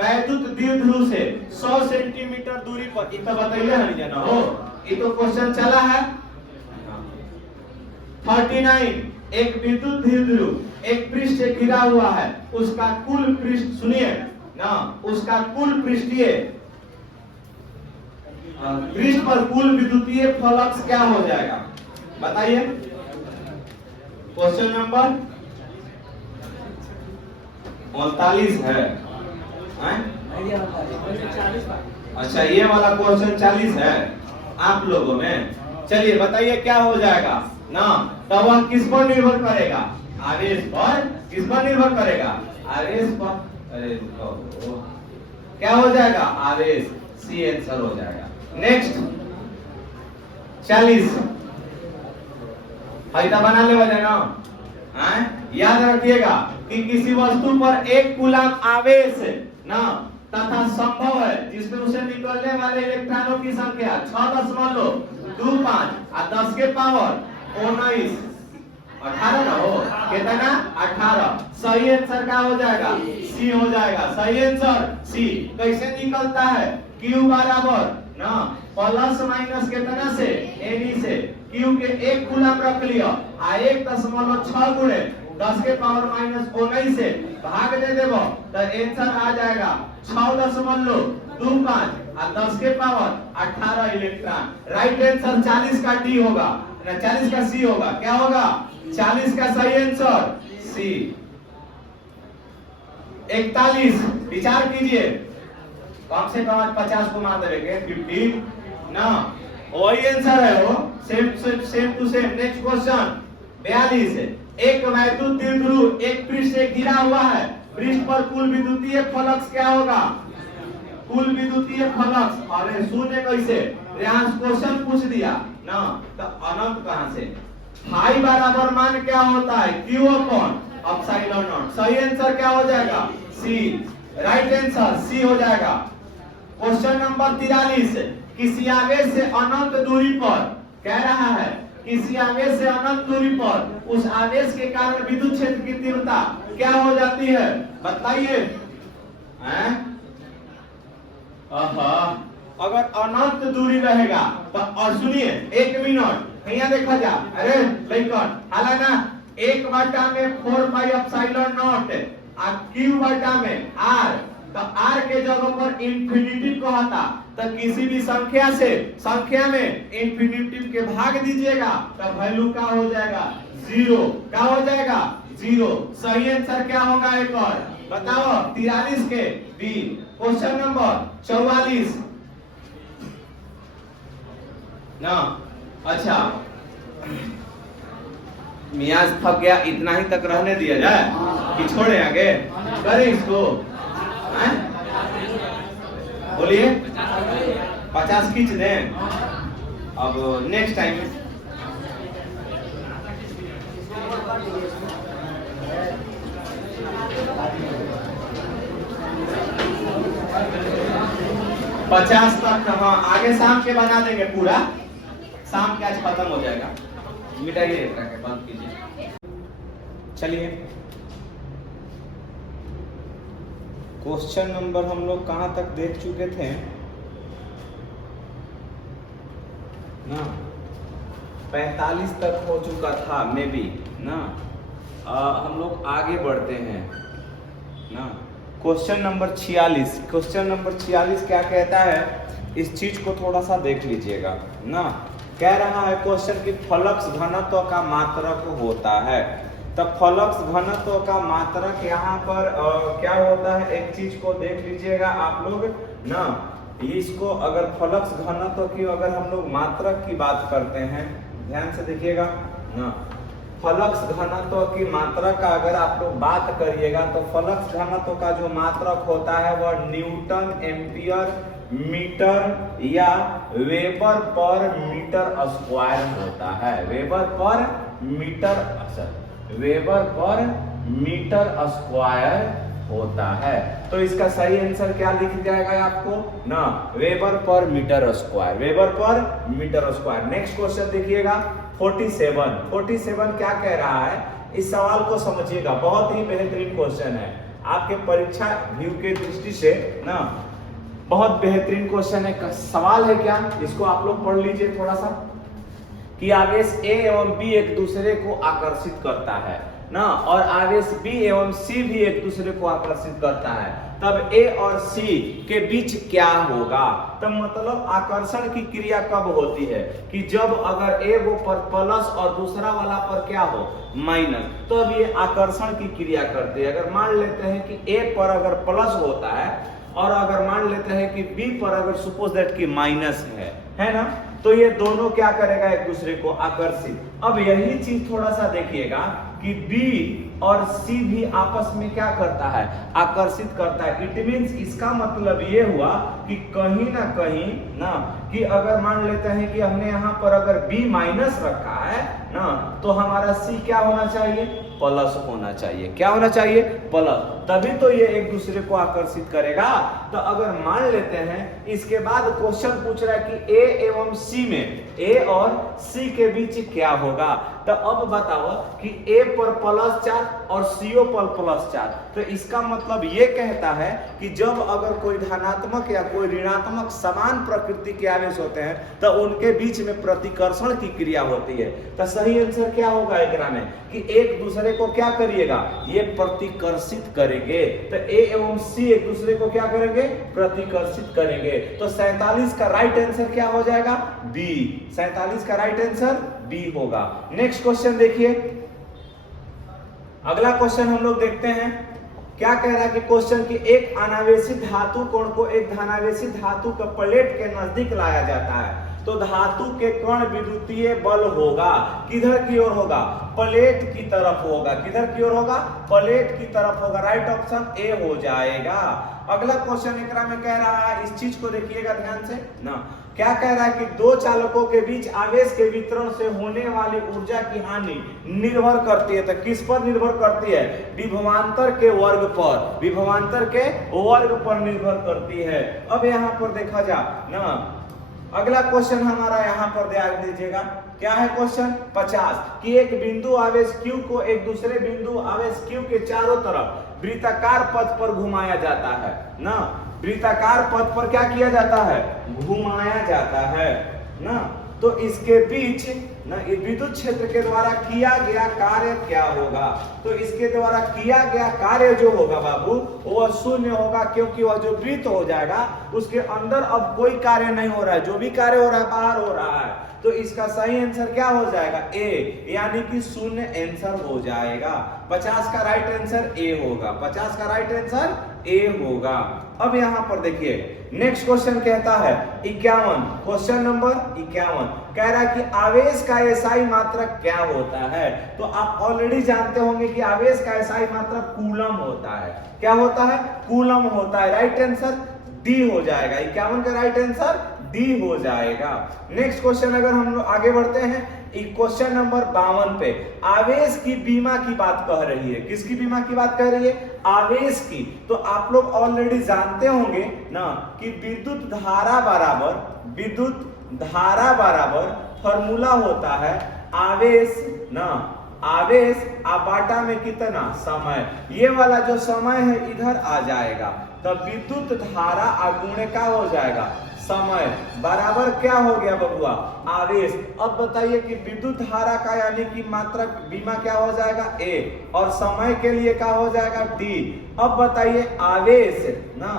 वैद्युत द्विध्रुव से 100 सेंटीमीटर दूरी पर, इतना बताइए ना जाना हो, ये तो क्वेश्चन चला है। 39, एक विद्युत द्विध्रुव एक पृष्ठ से घिरा हुआ है, उसका कुल पृष्ठ, सुनिए ना, उसका कुल पृष्ठीय पृष्ठ पर कुल विद्युतीय फ्लक्स क्या हो जाएगा, बताइए। क्वेश्चन नंबर 39 है। अच्छा, ये वाला क्वेश्चन 40 है आप लोगों में। चलिए बताइए क्या हो जाएगा ना, तो वह किस पर निर्भर करेगा, आवेश पर। किस पर निर्भर करेगा, आवेश पर। अरे क्या हो जाएगा, आवेश। सी आंसर हो जाएगा। नेक्स्ट 40 फायदा बना ले वजह ना। याद रखिएगा कि किसी वस्तु पर एक कूलम आवेश ना तथा संभव है जिसमें उसे निकलने वाले इलेक्ट्रॉनों की संख्या 6.25 और 10 के पावर 19 18 ना हो, कितना 18। सही आंसर क्या हो जाएगा, सी हो जाएगा। सही आंसर सी। कैसे निकलता है, Q बराबर ना प्लस माइनस कितना से, एनी से। Q के एक कूलम रख लिया आ 1.6 गुणे 10 के पावर -19 से भाग दे देबो तो आंसर आ जाएगा 6.25 और 10 के पावर 18 इलेक्ट्रॉन। राइट आंसर 40 का डी होगा ना, 40 का सी होगा। क्या होगा, 40 का सही आंसर सी। 41 विचार कीजिए, कम से कम 50 को मार देंगे 50 ना, वही आंसर है वो, same to same. Next question 42, एक वैद्युत द्विध्रुव एक पृष्ठ से घिरा हुआ है, पृष्ठ पर कुल विद्युतीय फ्लक्स क्या होगा, कुल विद्युतीय फ्लक्स। अरे शून्य कैसे, यहाँ क्वेश्चन पूछ दिया ना, तो अनंत कहां से। फाई बराबर मान क्या होता है, Q अपॉन एप्सिलॉन नॉट। सही आंसर क्या हो जाएगा, सी। राइट आंसर सी हो जाएगा। क्वेश्चन नंबर 43, किसी आवेश से अनंत दूरी पर, कह रहा है किसी आवेश से अनंत दूरी पर उस आवेश के कारण विद्युत क्षेत्र की तीव्रता क्या हो जाती है, बताइए। अगर अनंत दूरी रहेगा तो, और सुनिए 1 मिनट यहाँ देखा जा। अरे लेकिन हालांकि 1 में 4 पाई एप्सिलॉन नॉट और Q में R, तो R के जगह पर इंफिनिटिव को हटा, तो किसी भी संख्या में इंफिनिटिव के भाग दीजिएगा तो वैल्यू क्या हो जाएगा, 0। क्या हो जाएगा, 0। सही आंसर क्या होगा, एक और बताओ। 43 के बी। क्वेश्चन नंबर 44 ना। अच्छा मियाज थक गया, इतना ही तक रहने दिया जाए कि छोड़े आगे, करें इसको। बोलिए 50 खींच दें। अब नेक्स्ट टाइम पचास तक। हाँ आगे शाम के बना देंगे पूरा, शाम के आज खत्म हो जाएगा। मिटाइए बंद कीजिए। चलिए क्वेश्चन नंबर हम लोग कहां तक देख चुके थे ना, 45 तक हो चुका था मे बी ना। हम लोग आगे बढ़ते हैं ना। Question number 46। क्वेश्चन नंबर 46 क्या कहता है, इस चीज को थोड़ा सा देख लीजिएगा ना। कह रहा है क्वेश्चन की फ्लक्स घनत्व का मात्रक होता है। तब फ्लक्स घनत्व का मात्रक यहाँ पर क्या होता है, एक चीज को देख लीजिएगा आप लोग ना। इसको अगर फ्लक्स घनत्व की अगर हम लोग मात्रक की बात करते हैं, ध्यान से देखिएगा ना। फ्लक्स घनत्व की मात्रक का अगर आप लोग बात करिएगा तो फ्लक्स घनत्व का जो मात्रक होता है वह न्यूटन एम्पियर मीटर या वेबर पर मीटर स्क्वायर होता है। वेबर पर मीटर स्क्वायर होता है। तो इसका सही आंसर क्या लिख जाएगा आपको ना, weber per metre square. Weber per metre square. Next question देखिएगा 47 क्या कह रहा है, इस सवाल को समझिएगा, बहुत ही बेहतरीन क्वेश्चन है। आपके परीक्षा व्यू के दृष्टि से ना बहुत बेहतरीन क्वेश्चन है। सवाल है क्या, इसको आप लोग पढ़ लीजिए थोड़ा सा, कि आवेश A एवं B एक दूसरे को आकर्षित करता है ना, और आवेश B एवं C भी एक दूसरे को आकर्षित करता है, तब A और C के बीच क्या होगा। तब मतलब आकर्षण की क्रिया कब होती है कि जब अगर A वो पर प्लस और दूसरा वाला पर क्या हो माइनस, तो अब ये आकर्षण की क्रिया करते हैं। अगर मान लेते हैं कि A पर अगर प्लस होता है और अगर मान लेते हैं कि B पर अगर सपोज दैट कि माइनस है ना, तो ये दोनों क्या करेगा, एक दूसरे को आकर्षित। अब यही चीज थोड़ा सा देखिएगा कि B और C भी आपस में क्या करता है, आकर्षित करता है। इट मींस इसका मतलब ये हुआ कि कहीं ना कहीं ना, कि अगर मान लेते हैं कि हमने यहाँ पर अगर B माइनस रखा है ना, तो हमारा C क्या होना चाहिए, प्लस होना चाहिए। क्या होना चाहिए, प्लस, तभी तो ये एक दूसरे को आकर्षित करेगा। तो अगर मान लेते हैं इसके बाद क्वेश्चन पूछ रहा है कि A एवं C में, A और C के बीच क्या होगा, तो अब बताओ कि A पर प्लस चार्ज और CO पर प्लस चार्ज, तो इसका मतलब ये कहता है कि जब अगर कोई धनात्मक या कोई ऋणात्मक समान प्रकृति के आवेश होते हैं तो उनके बीच में प्रतिकर्षण की क्रिया होती है। तो सही आंसर क्या होगा एकरा में, कि एक दूसरे को क्या करिएगा, ये प्रतिकर्षित करेंगे। तो A एवं C एक दूसरे को क्या करेंगे, प्रतिकर्षित करेंगे। तो 47 का राइट आंसर क्या हो जाएगा, B। 47 का राइट आंसर B होगा। नेक्स्ट क्वेश्चन देखिए, अगला क्वेश्चन हम लोग देखते हैं क्या कह रहा है कि क्वेश्चन की एक अनावेशी धातु कोण को एक धनावेशी धातु के प्लेट के नजदीक लाया जाता है, तो धातु के कण विद्युतीय बल होगा किधर की ओर होगा, प्लेट की तरफ होगा। किधर की ओर होगा, प्लेट की तरफ होगा। राइट ऑप्शन ए हो जाएगा। अगला क्वेश्चन एकरा में कह रहा है, इस चीज को देखिएगा ध्यान से ना, क्या कह रहा है कि दो चालकों के बीच आवेश के वितरण से होने वाली ऊर्जा की हानि निर्भर करती है। तो किस पर निर्भर करती है, विभवांतर के वर्ग पर, विभवांतर के वर्ग पर निर्भर करती है। अब यहाँ पर देखा जा ना, अगला क्वेश्चन हमारा यहाँ पर ध्यान दीजिएगा, क्या है क्वेश्चन 50, कि एक बिंदु आवेश Q को एक दूसरे बिंदु आवेश Q के चारों तरफ वृत्ताकार पथ पर घुमाया जाता है ना, वृत्ताकार पथ पर क्या किया जाता है, घुमाया जाता है ना। तो इसके बीच ना विद्युत क्षेत्र के द्वारा किया गया कार्य क्या होगा, तो इसके द्वारा किया गया कार्य जो होगा बाबू वह शून्य होगा, क्योंकि वह जो वृत्त हो जाएगा उसके अंदर अब कोई कार्य नहीं हो रहा है, जो भी कार्य हो रहा है बाहर हो रहा है। तो इसका सही आंसर क्या हो जाएगा, ए, यानी कि शून्य आंसर हो जाएगा। 50 का राइट आंसर ए होगा, 50 का राइट आंसर ए होगा। अब यहां पर देखिए नेक्स्ट क्वेश्चन कहता है 51, क्वेश्चन नंबर 51 कह रहा है कि आवेश का एसआई मात्रक क्या होता है। तो आप ऑलरेडी जानते होंगे कि आवेश का एसआई मात्रक कूलम होता है। क्या होता है, कूलम होता है। राइट आंसर डी हो जाएगा। 51 का राइट आंसर डी हो जाएगा। नेक्स्ट क्वेश्चन अगर हम लोग आगे बढ़ते हैं, क्वेश्चन नंबर 52 पे आवेश की बीमा की बात कह रही है। किसकी बीमा की बात कह रही है, आवेश की। तो आप लोग ऑलरेडी जानते होंगे ना कि विद्युत धारा बराबर फॉर्मूला होता है आवेश ना, आवेश बाटा में कितना समय, ये वाला जो समय है इधर आ जाएगा, तब विद्युत धारा अगुणे का हो जाएगा समय बराबर क्या हो गया बबुआ, आवेश। अब बताइए कि विद्युत धारा का यानी कि मात्रक बीमा क्या हो जाएगा ए, और समय के लिए क्या हो जाएगा डी। अब बताइए आवेश ना,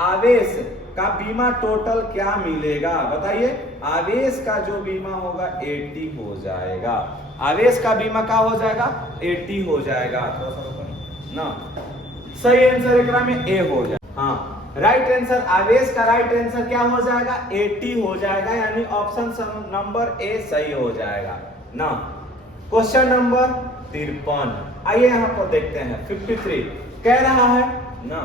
आवेश का बीमा टोटल क्या मिलेगा, बताइए। आवेश का जो बीमा होगा 80 हो जाएगा। आवेश का बीमा क्या हो जाएगा, 80 हो जाएगा। थोड़ा सा ना, सही आंसर एकरा में ए हो जाएगा। हाँ राइट आंसर, आवेश का राइट आंसर क्या हो जाएगा, 80 हो जाएगा, यानी ऑप्शन नंबर ए सही हो जाएगा ना। क्वेश्चन नंबर 53 आइए यहाँ पर देखते हैं। 53 कह रहा है ना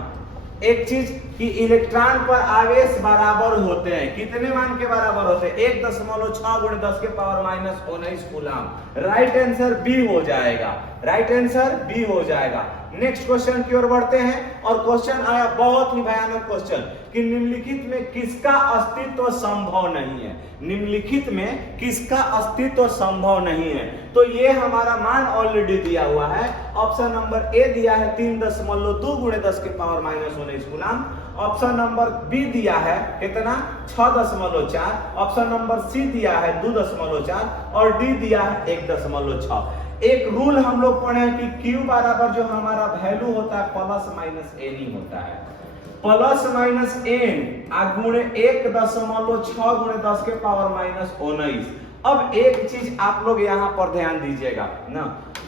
एक चीज कि इलेक्ट्रॉन पर आवेश बराबर होते हैं, कितने मान के बराबर होते हैं, 1.6 × 10⁻⁻⁻19 कूलम। राइट आंसर बी हो जाएगा। राइट आंसर बी हो जाएगा। नेक्स्ट क्वेश्चन की ओर बढ़ते हैं और क्वेश्चन आया बहुत ही भयानक क्वेश्चन कि निम्नलिखित में किसका अस्तित्व संभव नहीं है। निम्नलिखित में किसका अस्तित्व संभव नहीं है, तो ये हमारा मान ऑलरेडी दिया हुआ है। ऑप्शन नंबर ए दिया है 3.2 गुणे 10 के power -19 coulomb. Option number B दिया है कितना 6.4। ऑप्शन नंबर सी दिया है 2.4 और डी दिया है 1.6। एक रूल हम लोग पढ़े हैं कि Q बराबर जो हमारा वैल्यू होता है प्लस माइनस एन ही होता है। प्लस माइनस एन गुणे 1.6 गुणे 10 के पावर -19। अब एक चीज आप लोग यहाँ पर ध्यान दीजिएगा ना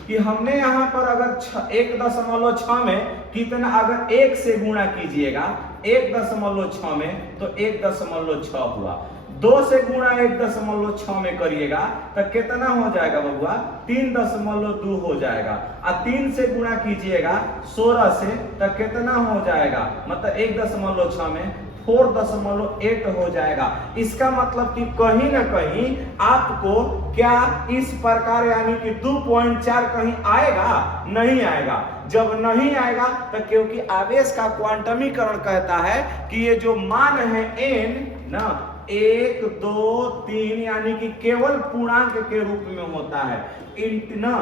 कि हमने यहाँ पर अगर 1.6 में कितना अगर 1 से गुणा कीजिएगा 1.6 में तो 1.6 हुआ। 2 से गुणा 1.6 में करिएगा तो कितना हो जाएगा बबुआ 3.2 हो जाएगा। और 3 से गुणा कीजिएगा 16 से तो कितना हो जाएगा मतलब 1.6 में 4.8 हो जाएगा। इसका मतलब कि कहीं ना कहीं आपको क्या इस प्रकार यानी कि 2.4 कहीं आएगा, नहीं आएगा। जब नहीं आएगा तो क्योंकि आवेश का क्वांटमीकरण कहता है कि ये जो मान है n ना 1 2 3 यानी कि केवल पूर्णांक के रूप में होता है, इतना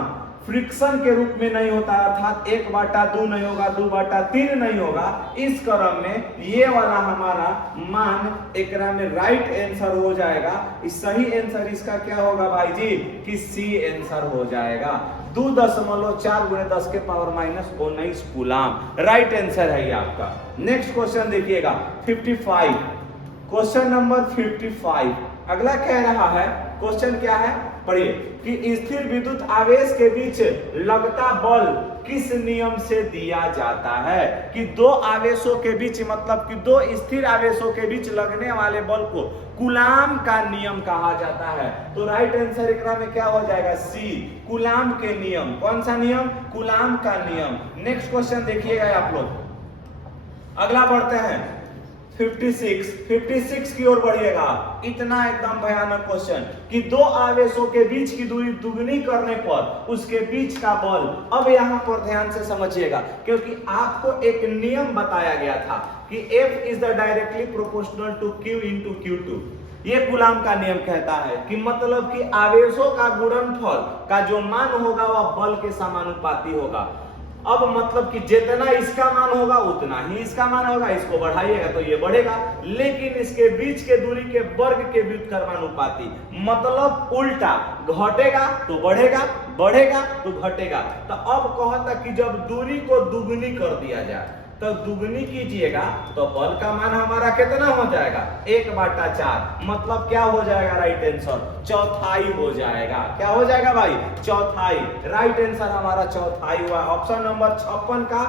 फ्रिक्शन के रूप में नहीं होता, अर्थात 1/2 नहीं होगा, 2/3 नहीं होगा। इस क्रम में ये वाला हमारा मान एकरा में राइट आंसर हो जाएगा। इस सही आंसर इसका क्या होगा भाई जी कि सी आंसर हो जाएगा। 2.4 गुणे 10 के पावर -19 कूलम राइट आंसर है ये आपका। नेक्स्ट क्वेश्चन देखिएगा 55, क्वेश्चन नंबर 55। अगला कह रहा है क्वेश्चन क्या है पढ़िए कि स्थिर विद्युत आवेश के बीच लगता बल किस नियम से दिया जाता है। कि दो आवेशों के बीच मतलब कि दो स्थिर आवेशों के बीच लगने वाले बल को कूलाम का नियम कहा जाता है। तो राइट आंसर एकरा में क्या हो जाएगा सी कूलाम के नियम। कौन सा नियम कूलाम का नियम। नेक्स्ट क्वेश्चन देखिएगा आप लोग। अगला बढ़ते हैं 56 की ओर बढ़िएगा। इतना एकदम भयानक क्वेश्चन कि दो आवेशों के बीच की दूरी दुगनी करने पर उसके बीच का बल। अब यहां पर ध्यान से समझिएगा क्योंकि आपको एक नियम बताया गया था कि F is the directly proportional to Q into Q2। ये कूलाम का नियम कहता है कि मतलब कि आवेशों का गुणनफल का जो मान होगा वह बल के समानुपाती होगा। अब मतलब कि जितना इसका मान होगा उतना ही इसका मान होगा, इसको बढ़ाइएगा तो ये बढ़ेगा, लेकिन इसके बीच के दूरी के वर्ग के व्युत्क्रमानुपाती मतलब उल्टा, घटेगा तो बढ़ेगा, बढ़ेगा तो घटेगा। तो अब कहता कि जब दूरी को दुगनी कर दिया जाए तो दुगनी कीजिएगा तो बल का मान हमारा कितना हो जाएगा 1/4 मतलब क्या हो जाएगा राइट आंसर चौथाई हो जाएगा। क्या हो जाएगा भाई चौथाई। राइट आंसर हमारा चौथाई हुआ। ऑप्शन नंबर 56 का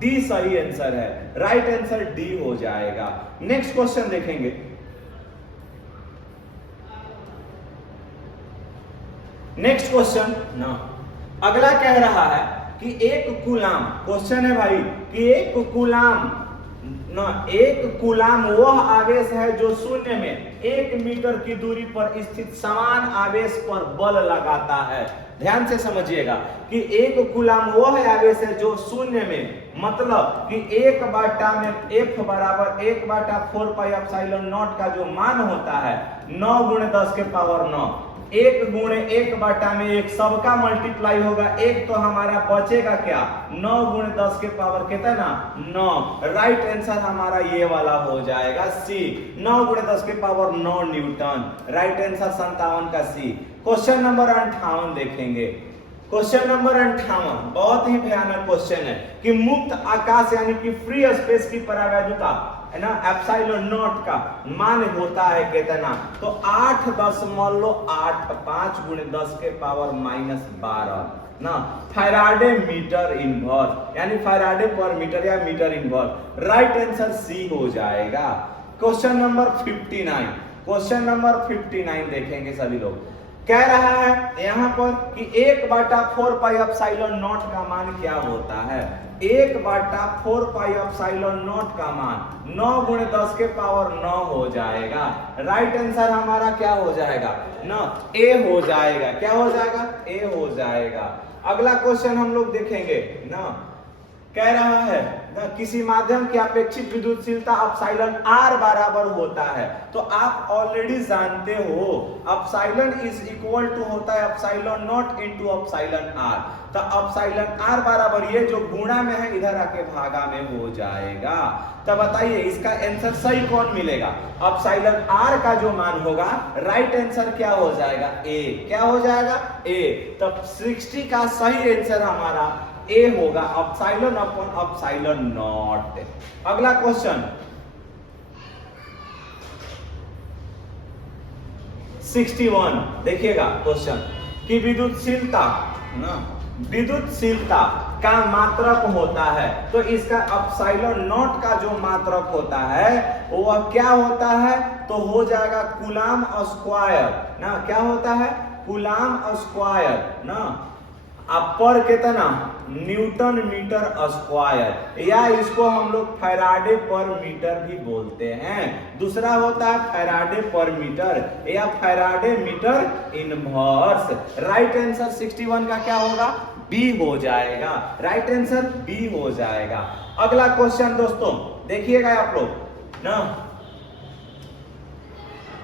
डी सही आंसर है। राइट आंसर डी हो जाएगा। नेक्स्ट क्वेश्चन देखेंगे। नेक्स्ट क्वेश्चन ना अगला कह रहा है कि एक कूलाम, क्वेश्चन है भाई कि एक कूलाम वह आवेश है जो शून्य में 1 मीटर की दूरी पर स्थित समान आवेश पर बल लगाता है। ध्यान से समझिएगा कि एक कूलाम वह आवेश है जो शून्य में मतलब कि 1/4 में F बराबर 1/4 पाई एप्सिलॉन नॉट का जो मान होता है 9 गुणे 10 के पावर 9 1 गुणे 1/4 में 1 सबका मल्टीप्लाई होगा, एक तो हमारा बचेगा क्या 9 गुणे 10 के पावर कितना 9। राइट आंसर हमारा ये वाला हो जाएगा सी 9 गुणे 10 के पावर 9 न्यूटन। राइट आंसर 57 का सी। क्वेश्चन नंबर 58 देखेंगे। क्वेश्चन नंबर 58 बहुत ही भयानक क्वेश्चन है कि मुक्त आकाश यानी कि फ्री स्पेस की परावैद्युता है ना एप्सिलॉन नॉट का मान होता है कितना तो 8.85 गुणे 10 के पावर -12 ना फैराडे मीटर इनवर्स यानी फैराडे पर मीटर या metre inverse. Right answer C हो जाएगा। Question number 59। क्वेश्चन नंबर 59 देखेंगे सभी लोग। कह रहा है यहाँ पर कि 1/4 पाई एप्सिलॉन नॉट का मान क्या होता है। 1/4 पाई एप्सिलॉन नॉट का मान 9 गुणे 10 के पावर 9 हो जाएगा। राइट आंसर हमारा क्या हो जाएगा ना ए हो जाएगा। क्या हो जाएगा ए हो जाएगा। अगला क्वेश्चन हम लोग देखेंगे ना, कह रहा है ना किसी माध्यम की अपेक्षित विद्युतशीलता अपसाइलन R बराबर होता है। तो आप ऑलरेडी जानते हो अपसाइलन इज इक्वल टू होता है epsilon not into epsilon R। तो अपसाइलन R बराबर ये जो गुणा में है इधर आके भागा में हो जाएगा। तो बताइए इसका आंसर सही कौन मिलेगा? अपसाइलन R का जो मान होगा राइट आंसर क्या हो जाएगा? A। क्या हो जाएगा? A। तब 60 का सही आंसर हमारा ए होगा, अपसाइलन अपॉन अपसाइलन नॉट। अगला क्वेश्चन 61 देखिएगा क्वेश्चन कि विद्युतशीलता ना, विद्युतशीलता का मात्रक होता है। तो इसका अपसाइलन नॉट का जो मात्रक होता है वह क्या होता है? तो हो जाएगा कूलाम स्क्वायर ना। क्या होता है? कूलाम स्क्वायर ना। अब पर कितना? न्यूटन मीटर स्क्वायर, या इसको हम लोग फैराडे पर मीटर भी बोलते हैं। दूसरा होता है फैराडे पर मीटर या faraday metre inverse. Right answer 61 का क्या होगा? बी हो जाएगा। राइट आंसर बी हो जाएगा। अगला क्वेश्चन दोस्तों देखिएगा आप लोग ना,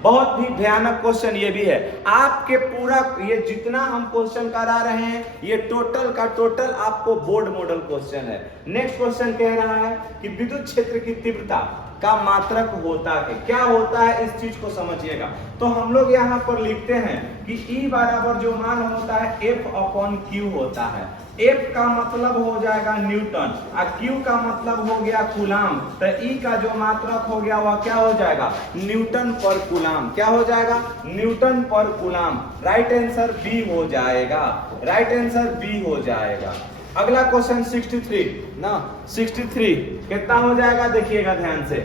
बहुत ही भयानक क्वेश्चन ये भी है। आपके पूरा ये जितना हम क्वेश्चन करा रहे हैं ये टोटल का टोटल आपको बोर्ड मॉडल क्वेश्चन है। नेक्स्ट क्वेश्चन कह रहा है कि विद्युत क्षेत्र की तीव्रता का मात्रक होता है। क्या होता है इस चीज को समझिएगा। तो हम लोग यहाँ पर लिखते हैं कि E बराबर जो मान होता है F अपॉन Q होता है। F का मतलब हो जाएगा न्यूटन और Q का मतलब हो गया कूलाम। तो E का जो मात्रक हो गया वह क्या हो जाएगा? न्यूटन पर कूलाम। क्या हो जाएगा? न्यूटन पर कूलाम। राइट आंसर बी हो जाएगा। राइट आंसर बी हो जाएगा। अगला क्वेश्चन 63 ना, 63 कितना हो जाएगा देखिएगा ध्यान से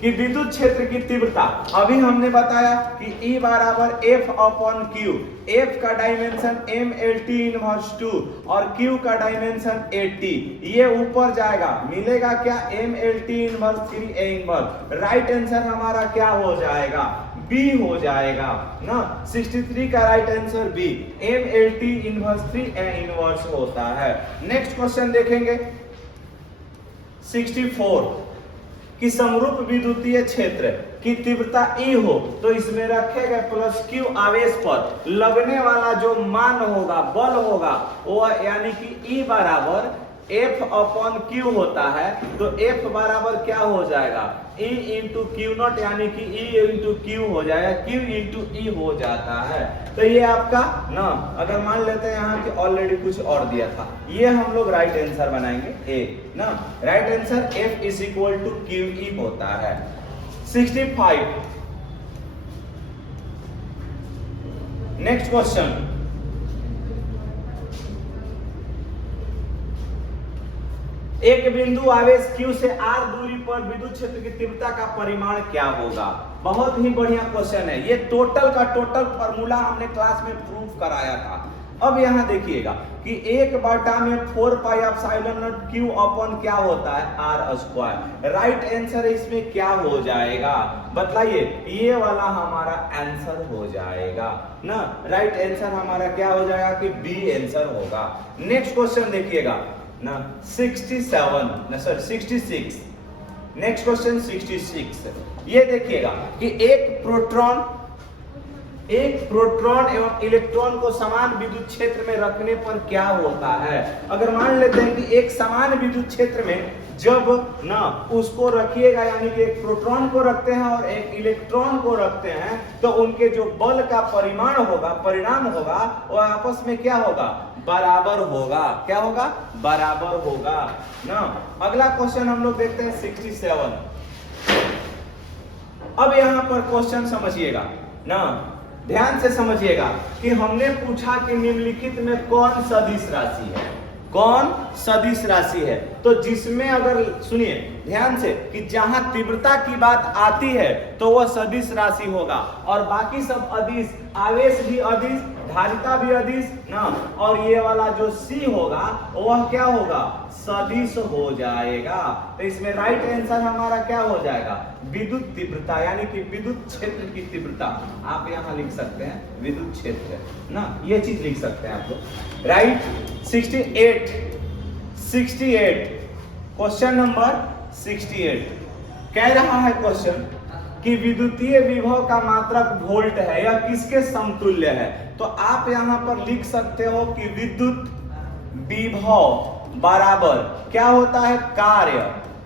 कि विद्युत क्षेत्र की तीव्रता अभी हमने बताया कि E बराबर F अपॉन Q। F का डायमेंशन MLT इनवर्स 2 और Q का डायमेंशन 80। ये ऊपर जाएगा, मिलेगा क्या? MLT inverse 3A inverse. Right answer हमारा क्या हो जाएगा? बी हो जाएगा ना। 63 का right answer B, MLT inverse 3A inverse होता है। नेक्स्ट क्वेश्चन देखेंगे 64 कि समरूप विद्युतीय क्षेत्र की तीव्रता E हो तो इसमें रखे गए प्लस Q आवेश पर लगने वाला जो मान होगा, बल होगा, वो यानी कि E बराबर F अपॉन Q होता है। तो F बराबर क्या हो जाएगा? E इंटू क्यू नॉट, यानी कि E इंटू Q हो जाएगा, Q इंटू E हो जाता है। तो ये आपका ना, अगर मान लेते हैं यहाँ कि ऑलरेडी कुछ और दिया था, ये हम लोग राइट आंसर बनाएंगे A ना। Right answer F is equal to QE होता है। 65 नेक्स्ट क्वेश्चन एक बिंदु आवेश Q से R दूरी पर विद्युत क्षेत्र की तीव्रता का परिमाण क्या होगा? बहुत ही बढ़िया क्वेश्चन है। ये टोटल का टोटल फार्मूला हमने क्लास में प्रूफ कराया था। अब यहाँ देखिएगा कि 1/4 pi epsilon not Q upon क्या होता है? R square. राइट आंसर इसमें क्या हो जाएगा बताइए? ये वाला हमारा आंसर हो जाएगा ना। राइट आंसर हमारा क्या हो जाएगा कि बी आंसर होगा। नेक्स्ट क्वेश्चन देखिएगा ना 67 ना सर 66। Next question 66। ये देखिएगा कि एक प्रोटॉन एवं इलेक्ट्रॉन को समान विद्युत क्षेत्र में रखने पर क्या होता है? अगर मान लेते हैं कि एक समान विद्युत क्षेत्र में जब ना उसको रखिएगा, यानी कि एक प्रोटॉन को रखते हैं और एक इलेक्ट्रॉन को रखते हैं, तो उनके जो बल का परिमाण होगा, परिणाम होगा, वो आपस में क्या होगा? बराबर होगा। क्या होगा? बराबर होगा ना। अगला क्वेश्चन हम लोग देखते हैं 67। अब यहां पर क्वेश्चन समझिएगा ना, ध्यान से समझिएगा कि हमने पूछा कि निम्नलिखित में कौन सदिश राशि है? कौन सदिश राशि है। तो जिसमें अगर सुनिए ध्यान से कि जहां तीव्रता की बात आती है तो वह सदिश राशि होगा, और बाकी सब अदिश, आवेश भी अदिश, धारिता भी अदिश ना, और ये वाला जो सी होगा वह क्या होगा, सदिश हो जाएगा। तो इसमें राइट आंसर हमारा क्या हो जाएगा, विद्युत तीव्रता, यानी कि विद्युत क्षेत्र की तीव्रता। आप यहाँ लिख सकते हैं विद्युत क्षेत्र ना, ये चीज लिख सकते हैं आप लोग। राइट 68 क्वेश्चन नंबर 68 कह रहा है क्वेश्चन कि विद्युतीय विभव का मात्रक वोल्ट है, यह किसके समतुल्य है। तो आप यहाँ पर लिख सकते हो कि विद्युत विभव बराबर क्या होता है, कार्य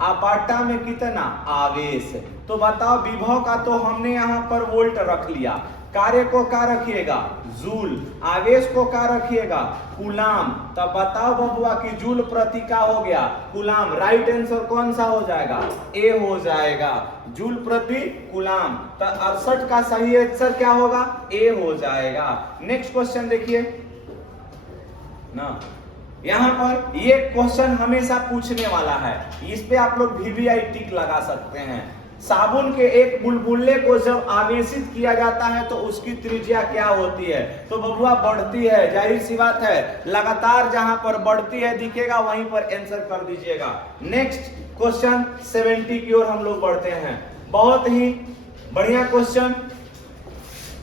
अपॉर्टा में कितना, आवेश। तो बताओ विभव का तो हमने यहाँ पर वोल्ट रख लिया, कार्य को क्या रखिएगा, जूल, आवेश को क्या रखिएगा, कूलाम। तब बताओ बबुआ कि जूल प्रति का हो गया कूलाम। राइट आंसर कौन सा हो जाएगा, ए हो जाएगा, जूल प्रति कूलाम। तो 68 का सही आंसर क्या होगा, ए हो जाएगा। नेक्स्ट क्वेश्चन देखिए ना, यहाँ पर ये क्वेश्चन हमेशा पूछने वाला है, इस पे आप लोग वीवीआई टिक लगा सकते हैं। साबुन के एक बुलबुले को जब आवेशित किया जाता है तो उसकी त्रिज्या क्या होती है। तो बबुआ बढ़ती है, जाहिर सी बात है, लगातार जहां पर बढ़ती है दिखेगा वहीं पर आंसर कर दीजिएगा। नेक्स्ट क्वेश्चन 70 की ओर हम लोग बढ़ते हैं। बहुत ही बढ़िया क्वेश्चन,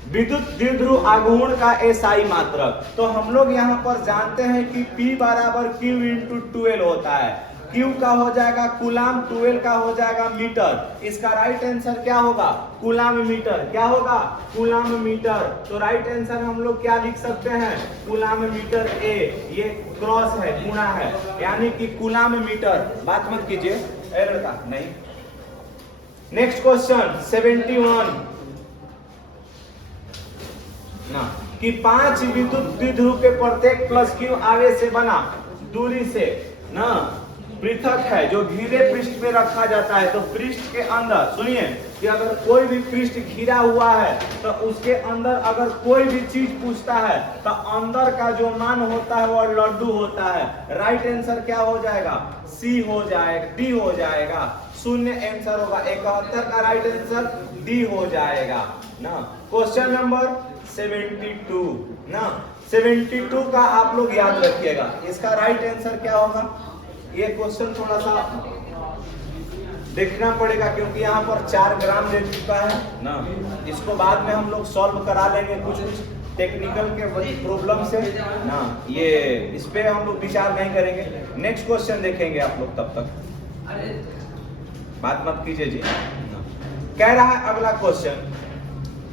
विद्युत द्विध्रुव आघूर्ण का एसआई मात्रक। तो हम लोग यहाँ पर जानते हैं कि P बराबर Q इंटू 12 होता है। Q का हो जाएगा कूलाम, 12 का हो जाएगा मीटर। इसका राइट आंसर क्या होगा, कूलाम मीटर। क्या होगा, कूलाम मीटर। तो राइट आंसर हम लोग क्या लिख सकते हैं, कूलाम मीटर ए। ये क्रॉस है, गुणा है, यानी कि कूलाम मीटर। बात मत कीजिए ए लड़का, नहीं। नेक्स्ट क्वेश्चन 71 ना, कि 5 विद्युत द्विध्रुव के प्रत्येक प्लस क्यू आवेश से बना दूरी से ना पृथक है, जो घिरे पृष्ठ पे रखा जाता है। तो पृष्ठ के अंदर सुनिए कि अगर कोई भी पृष्ठ घिरा हुआ है तो उसके अंदर अगर कोई भी चीज पूछता है तो अंदर का जो मान होता है वो लड्डू होता है। राइट आंसर क्या हो जाएगा, सी हो जाएगा, डी हो जाएगा। शून्य आंसर होगा, 71 का राइट आंसर डी हो जाएगा ना। क्वेश्चन नंबर 72 ना, 72 का आप लोग याद रखिएगा, इसका राइट आंसर क्या होगा। ये क्वेश्चन थोड़ा सा देखना पड़ेगा क्योंकि यहाँ पर 4 ग्राम दे चुका है ना, इसको बाद में हम लोग सॉल्व करा लेंगे कुछ टेक्निकल के प्रॉब्लम से ना, ये इस पे हम लोग विचार नहीं करेंगे। नेक्स्ट क्वेश्चन देखेंगे आप लोग, तब तक बात मत कीजिए जी। कह रहा है अगला क्वेश्चन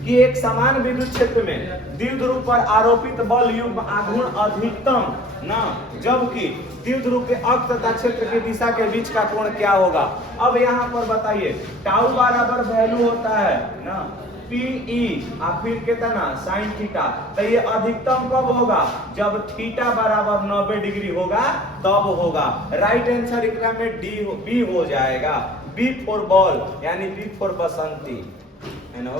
कि एक समान विद्युत क्षेत्र में द्विध्रुव पर आरोपित बल युग्म आघूर्ण अधिकतम ना, जबकि द्विध्रुव के अक्ष तथा क्षेत्र की दिशा के बीच का कोण क्या होगा। अब यहाँ पर बताइए, टाउ बराबर वैल्यू होता है ना PE और फिर कितना साइन थीटा। तो ये अधिकतम कब होगा, जब थीटा बराबर 90 डिग्री होगा तब होगा। राइट आंसर एकरा में बी हो जाएगा, बी फॉर बॉल, यानी बी फॉर बसंती है ना।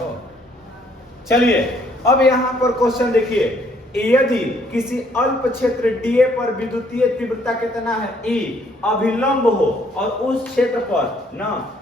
चलिए अब यहाँ पर क्वेश्चन देखिए, यदि किसी अल्प क्षेत्र डीए पर विद्युतीय तीव्रता कितना है E अभिलंब हो और उस क्षेत्र पर ना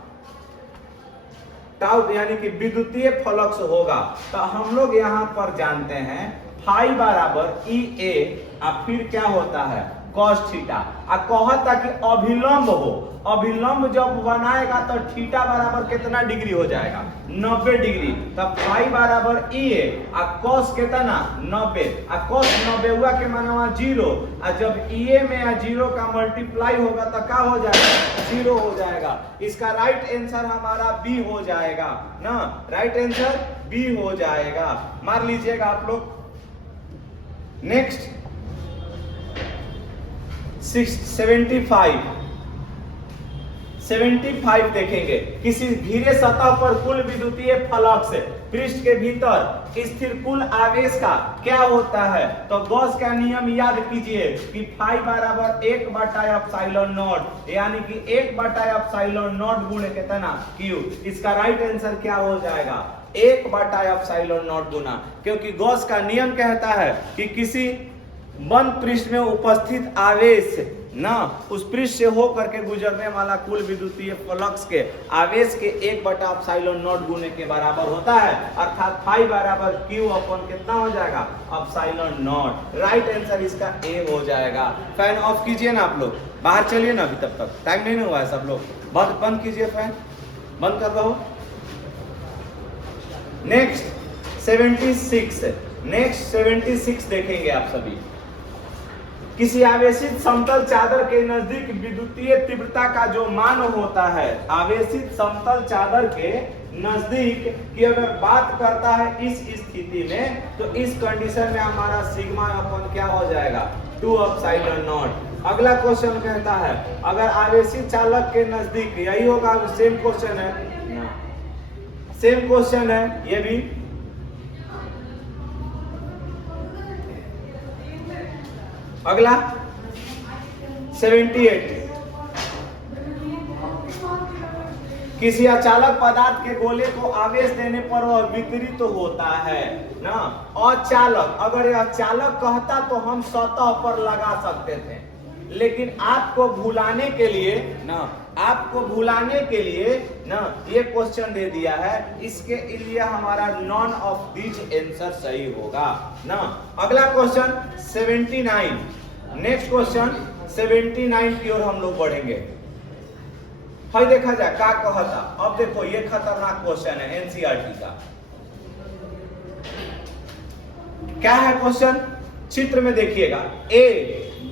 टाउ यानी कि विद्युतीय फ्लक्स होगा, तो हम लोग यहाँ पर जानते हैं फाई बराबर EA और फिर क्या होता है cos थीटा। कहता कि अभिलंब हो, अभिलंब जब बनाएगा तो थीटा बराबर कितना डिग्री हो जाएगा, 90 डिग्री। तब फाई बराबर EA और cos कितना 90, और cos 90 हुआ के मानवा 0, और जब EA में या 0 का मल्टीप्लाई होगा तो क्या हो जाएगा, 0 हो जाएगा। इसका राइट आंसर हमारा बी हो जाएगा ना, राइट आंसर बी हो जाएगा, मार लीजिएगा आप लोग। नेक्स्ट 75 देखेंगे, किसी घिरे सतह पर कुल विद्युतीय फ्लक्स पृष्ठ के भीतर स्थिर कुल आवेश का क्या होता है। तो गॉस का नियम याद कीजिए कि फाई बराबर 1/ε0, यानी कि 1/ε0 गुणे कितना क्यू। इसका राइट आंसर क्या हो जाएगा, 1/ε0 गुना, क्योंकि गॉस का नियम कहता है कि किसी बंद पृष्ठ में उपस्थित आवेश ना उस पृष्ठ से हो करके गुजरने वाला कुल विद्युतीय फ्लक्स के आवेश के 1/ε0 गुने के बराबर होता है, अर्थात फाई बराबर क्यू अपन कितना हो जाएगा ε0। राइट आंसर इसका ए हो जाएगा। फैन ऑफ कीजिए ना आप लोग, बाहर चलिए ना, अभी तब तक टाइम नहीं हुआ है, सब लोग बंद कीजिए, फैन बंद कर दो। नेक्स्ट 76 देखेंगे आप सभी। किसी आवेशित समतल चादर के नजदीक विद्युतीय तीव्रता का जो मान होता है, आवेशित समतल चादर के नजदीक की अगर बात करता है इस स्थिति में, तो इस कंडीशन में हमारा सिग्मा अपन क्या हो जाएगा 2ε0। अगला क्वेश्चन कहता है अगर आवेशित चालक के नजदीक, यही होगा, सेम क्वेश्चन है, सेम क्वेश्चन है ये भी। अगला 78, किसी अचालक पदार्थ के गोले को आवेश देने पर वह वितरित होता है ना। अचालक, अगर यह चालक कहता तो हम सतह पर लगा सकते थे, लेकिन आपको भुलाने के लिए ना, आपको भुलाने के लिए ना ये क्वेश्चन दे दिया है, इसके लिए हमारा नॉन ऑफ दिस आंसर सही होगा ना। अगला क्वेश्चन 79, नेक्स्ट क्वेश्चन 79 की ओर हम लोग बढ़ेंगे। भाई देखा जाए क्या कहता। अब देखो ये खतरनाक क्वेश्चन है एनसीईआरटी का। क्या है क्वेश्चन, चित्र में देखिएगा A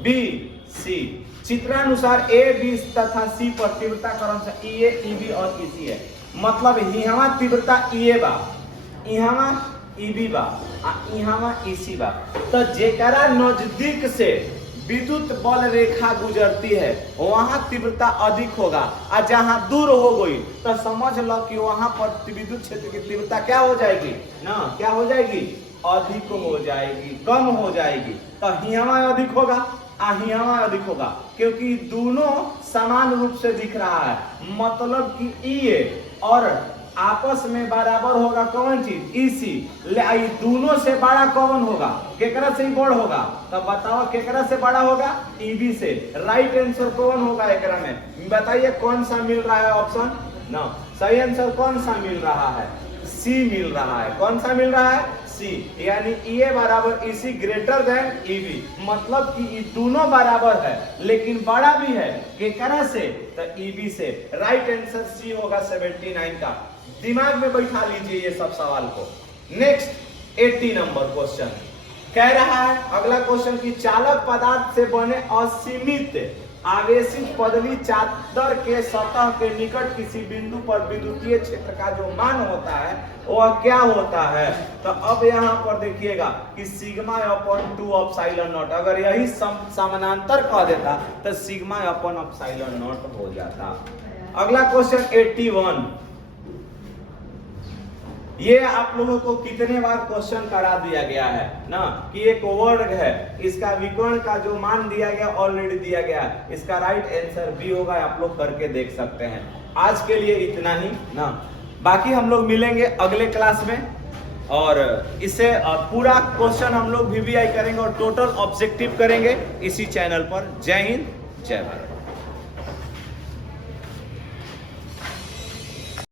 B C, चित्रानुसार A B तथा सी पर तीव्रता क्रमशः ईए ईबी और ईसी है। मतलब यहाँ तीव्रता ईए बा, यहाँ ईबी बा, यहाँ ईसी बा। तो जेकरा नजदीक से विद्युत बल रेखा गुजरती है वहां तीव्रता अधिक होगा, और जहां दूर हो गई तो समझ लो कि वहां पर विद्युत क्षेत्र की तीव्रता क्या हो जाएगी ना, क्या हो जाएगी, अधिक हो जाएगी, कम हो जाएगी। तो यहाँ अधिक होगा, यहाँ अधिक होगा, क्योंकि दोनों समान रूप से दिख रहा है। मतलब कि ई और आपस में बराबर होगा कौन चीज, ईसी। दोनों से बड़ा कौन होगा, केकरा से बड़ होगा, तब बताओ केकरा से बड़ा होगा, ईबी से। राइट आंसर कौन होगा एकरा में, बताइए कौन सा मिल रहा है ऑप्शन ना। सही आंसर कौन सा मिल रहा है, सी मिल रहा है। कौन सा मिल रहा है, सी, यानी ईए बराबर ईसी ग्रेटर देन ईबी। मतलब कि दोनों बराबर है लेकिन बड़ा भी है, केकरा से, तो ईबी से। राइट आंसर सी होगा 79 का। दिमाग में बैठा लीजिए ये सब सवाल को। नेक्स्ट 80 नंबर क्वेश्चन कह रहा है, अगला क्वेश्चन की चालक पदार्थ से बने असीमित आवेशित पतली चादर के सतह के निकट किसी बिंदु पर विद्युतीय क्षेत्र का जो मान होता है वह क्या होता है। तो अब यहाँ पर देखिएगा कि सिग्मा अपॉन 2ε0, अगर यही समानांतर कह देता तो सिग्मा अपॉन ε0 हो जाता। अगला क्वेश्चन 81, ये आप लोगों को कितने बार क्वेश्चन करा दिया गया है ना, कि एक वर्ग है, इसका विकर्ण का जो मान दिया गया ऑलरेडी दिया गया, इसका राइट आंसर बी होगा। आप लोग करके देख सकते हैं। आज के लिए इतना ही ना, बाकी हम लोग मिलेंगे अगले क्लास में, और इसे पूरा क्वेश्चन हम लोग वीवीआई करेंगे और टोटल ऑब्जेक्टिव करेंगे इसी चैनल पर। जय हिंद, जय भारत।